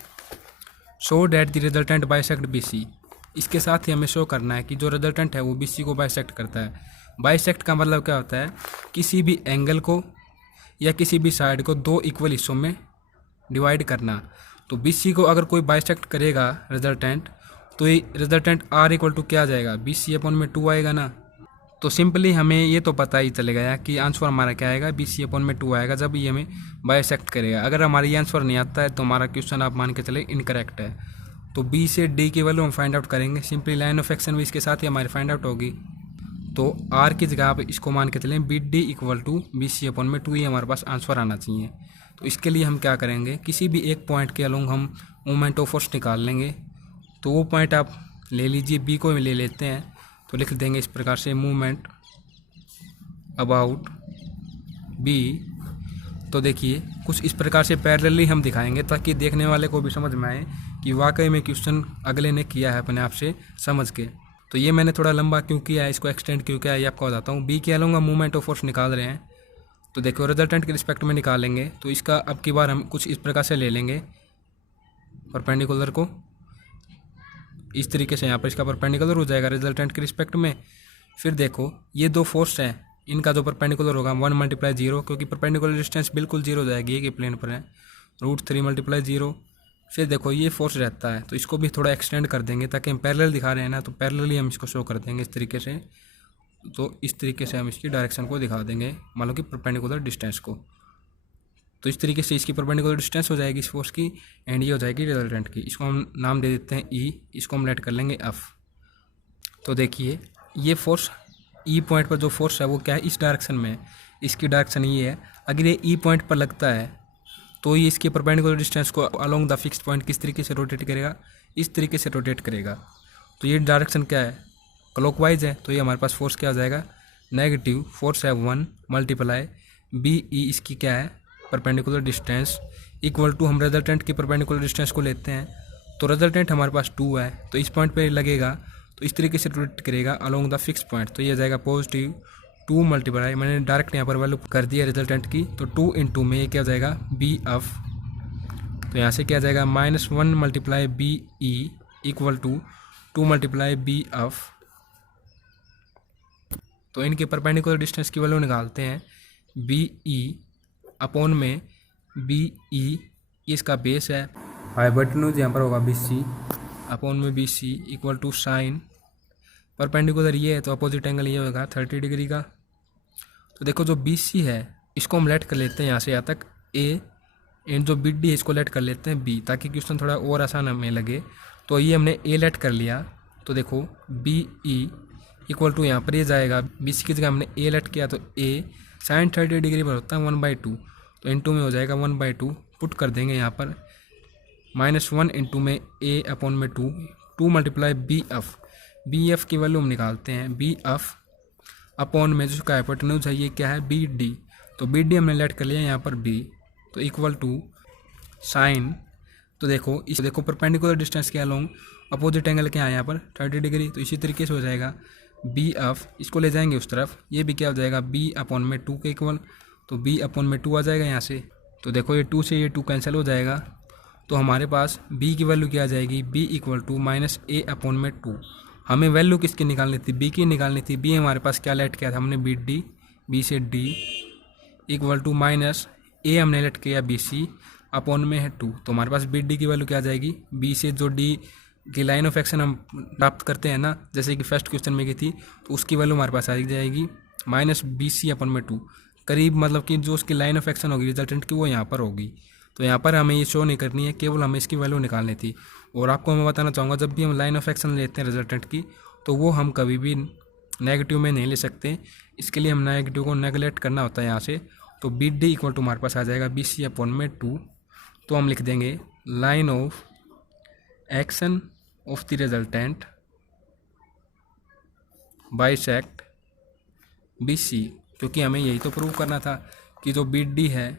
show that the resultant bisect BC। इसके साथ ही हमें शो करना है कि जो रिजल्टेंट है वो BC को बाइसेक्ट करता है। बाइसेक्ट का मतलब क्या होता है, किसी भी एंगल को या किसी भी साइड को दो इक्वल हिस्सों में डिवाइड करना। तो BC को अगर कोई बाइसेक्ट करेगा रिजल्टेंट, तो ये रिजल्टेंट R इक्वल टू क्या आ जाएगा, BC अपॉन में 2 आएगा ना। तो सिंपली हमें ये तो पता ही चले गया कि आंसर हमारा क्या आएगा, BC अपॉन में 2 आएगा जब ये हमें बाइसेक्ट करेगा। अगर हमारा ये आंसर नहीं आता है तो हमारा क्वेश्चन आप मान के चले इनकरेक्ट है। तो B से D की वैल्यू हम फाइंड आउट करेंगे, सिंपली लाइन ऑफ एक्शन भी इसके साथ ही हमारी फाइंड आउट होगी। तो R की जगह आप इसको मान के चलें BD equal to BC upon में 2, ये हमारे पास आंसर आना चाहिए। तो इसके लिए हम क्या करेंगे, किसी भी एक पॉइंट के अलोंग हम मोमेंट ऑफ फोर्स निकाल लेंगे। तो वो पॉइंट आप ले लीजिए, B को ले लेते हैं। तो लिख देंगे इस प्रकार से, मूवमेंट अबाउट B। तो देखिए कुछ इस प्रकार से पैरेलली हम दिखाएंगे ताकि देखने वाले को भी समझ में आए कि वाकई में क्वेश्चन अगले ने किया है अपने आप से समझ के। तो ये मैंने थोड़ा लंबा क्यों किया है, इसको एक्सटेंड क्यों किया है, ये आपको बताता हूँ। B के अलोंग हम मूवमेंट ऑफ फोर्स निकाल रहे हैं। तो देखो रिजल्टेंट के रिस्पेक्ट में निकालेंगे। तो इसका अब की बार हम कुछ इस प्रकार से ले लेंगे परपेंडिकुलर को, इस तरीके से यहाँ पर इसका परपेंडिकुलर हो जाएगा रिजल्टेंट के रिस्पेक्ट में। फिर देखो ये दो फोर्स हैं, इनका जो परपेंडिकुलर होगा 1 × 0, क्योंकि परपेंडिकुलर डिस्टेंस बिल्कुल 0 हो जाएगी, एक ही प्लेन पर है, √3 × 0। फिर देखो ये फोर्स रहता है, तो इसको भी थोड़ा एक्सटेंड कर देंगे ताकि हम पैरेलल दिखा रहे हैं ना, तो पैरेलली हम इसको शो कर देंगे इस तरीके से। तो इस तरीके से हम इसकी डायरेक्शन को दिखा देंगे, मान लो कि परपेंडिकुलर डिस्टेंस को। तो इस तरीके से इसकी परपेंडिकुलर डिस्टेंस हो जाएगी इस फोर्स की, एंड ये हो जाएगी रिजल्टेंट की। इसको हम नाम दे देते हैं E, इसको हम लेट कर लेंगे F। तो देखिए ये फोर्स E पॉइंट पर जो फोर्स है वो क्या है, इस डायरेक्शन में है, इसकी डायरेक्शन ये है। अगर ये E पॉइंट पर लगता है तो ये इसके परपेंडिकुलर डिस्टेंस को अलोंग द फिक्स्ड पॉइंट किस तरीके से रोटेट करेगा, इस तरीके से रोटेट करेगा। तो ये डायरेक्शन क्या है, क्लॉकवाइज है। तो ये हमारे पास फोर्स क्या आ जाएगा, नेगेटिव फोर्स है 1 मल्टीप्लाई BE, इसकी क्या है परपेंडिकुलर डिस्टेंस, इक्वल टू हम रिजल्टेंट की परपेंडिकुलर डिस्टेंस को लेते हैं। तो रिजल्टेंट हमारे पास 2 है, तो इस पॉइंट पे लगेगा तो इस तरीके से रोटेट करेगा अलोंग द फिक्स पॉइंट। तो ये जाएगा पॉजिटिव 2 मल्टीप्लाई, मैंने डायरेक्ट यहाँ पर वैल्यू कर दिया रिजल्टेंट की, तो 2 × में ये क्या हो जाएगा BF। तो यहाँ से क्या आ जाएगा -1 × BE equal to 2 multiply B of, तो इनके परपेंडिकुलर डिस्टेंस की वैल्यू निकालते हैं। बी ई अपॉन में बी ई इसका बेस है, हाइपोटेन्यूज यहाँ पर होगा बी सी अपॉन में B C equal to sine perpendicular ये है तो अपोजिट एंगल ये होगा 30 डिग्री का। तो देखो जो बी सी है इसको हम लेट कर लेते हैं यहाँ से यहाँ तक ए, एंड जो बी डी है इसको लेट कर लेते हैं बी, ताकि क्वेश्चन थोड़ा और आसान हमें लगे। तो ये हमने ए लेट कर लिया, तो देखो बी ई इक्वल टू यहाँ पर ये जाएगा बी सी की जगह हमने ए लेट किया, तो ए साइन 30 डिग्री पर होता है 1/2, तो इंटू में हो जाएगा 1/2, पुट कर देंगे यहाँ पर -1 इंटू में ए अपॉन में 2 multiply B F, B F की वैल्यू हम निकालते हैं। बी एफ अपॉन में जिसका हाइपोटेन्यूज है ये क्या है बी डी, तो बी डी हमने लेट कर लिया यहाँ पर बी, तो इक्वल टू साइन, तो देखो परपेंडिकुलर डिस्टेंस के अलोंग अपोजिट एंगल क्या है यहाँ पर 30 डिग्री, तो इसी तरीके से हो जाएगा बी एफ, इसको ले जाएंगे उस तरफ, ये भी क्या हो जाएगा बी अपॉन में 2 के इक्वल, तो बी अपॉन में 2 आ जाएगा यहाँ से। तो देखो ये 2 से ये 2 कैंसिल हो जाएगा, तो हमारे पास b की वैल्यू क्या आ जाएगी b equal to -a upon में 2। हमें वैल्यू किसकी निकालनी थी b की निकालनी थी, b हमारे पास क्या लेट किया था हमने b से d इक्वल टू -a हमने लेट किया b c अपॉन में है 2, तो हमारे पास b d की वैल्यू क्या आ जाएगी b से जो d की लाइन ऑफ एक्शन हम प्राप्त करते हैं ना, जैसे कि फर्स्ट क्वेश्चन में की थी, तो उसकी वैल्यू हमारे पास आ जाएगी -bc अपॉन में 2, करीब मतलब कि जो उसकी लाइन ऑफ एक्शन होगी रिजल्टेंट की वो यहाँ पर होगी। तो यहाँ पर हमें ये शो नहीं करनी है, केवल हमें इसकी वैल्यू निकालनी थी। और आपको मैं बताना चाहूँगा जब भी हम लाइन ऑफ एक्शन लेते हैं रिजल्टेंट की, तो वो हम कभी भी नेगेटिव में नहीं ले सकते, इसके लिए हम नेगेटिव को नेगलेक्ट करना होता है यहाँ से। तो बी डी इक्वल टू हमारे पास आ जाएगा बी सी अपॉन में 2, तो हम लिख देंगे line of action of the resultant bisect B C, क्योंकि हमें यही तो प्रूव करना था कि जो बी डी है,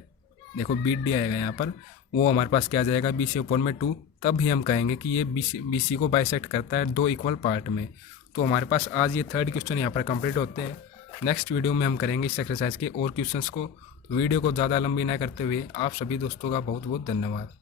देखो बी डी आएगा यहाँ पर, वो हमारे पास क्या आ जाएगा बी सी अपॉन में 2, तब ही हम कहेंगे कि ये बी सी को बाइसेक्ट करता है 2 इक्वल पार्ट में। तो हमारे पास आज ये 3rd क्वेश्चन यहाँ पर कंप्लीट होते हैं। नेक्स्ट वीडियो में हम करेंगे इस एक्सरसाइज के और क्वेश्चंस को। तो वीडियो को ज़्यादा लंबी ना करते हुए आप सभी दोस्तों का बहुत बहुत धन्यवाद।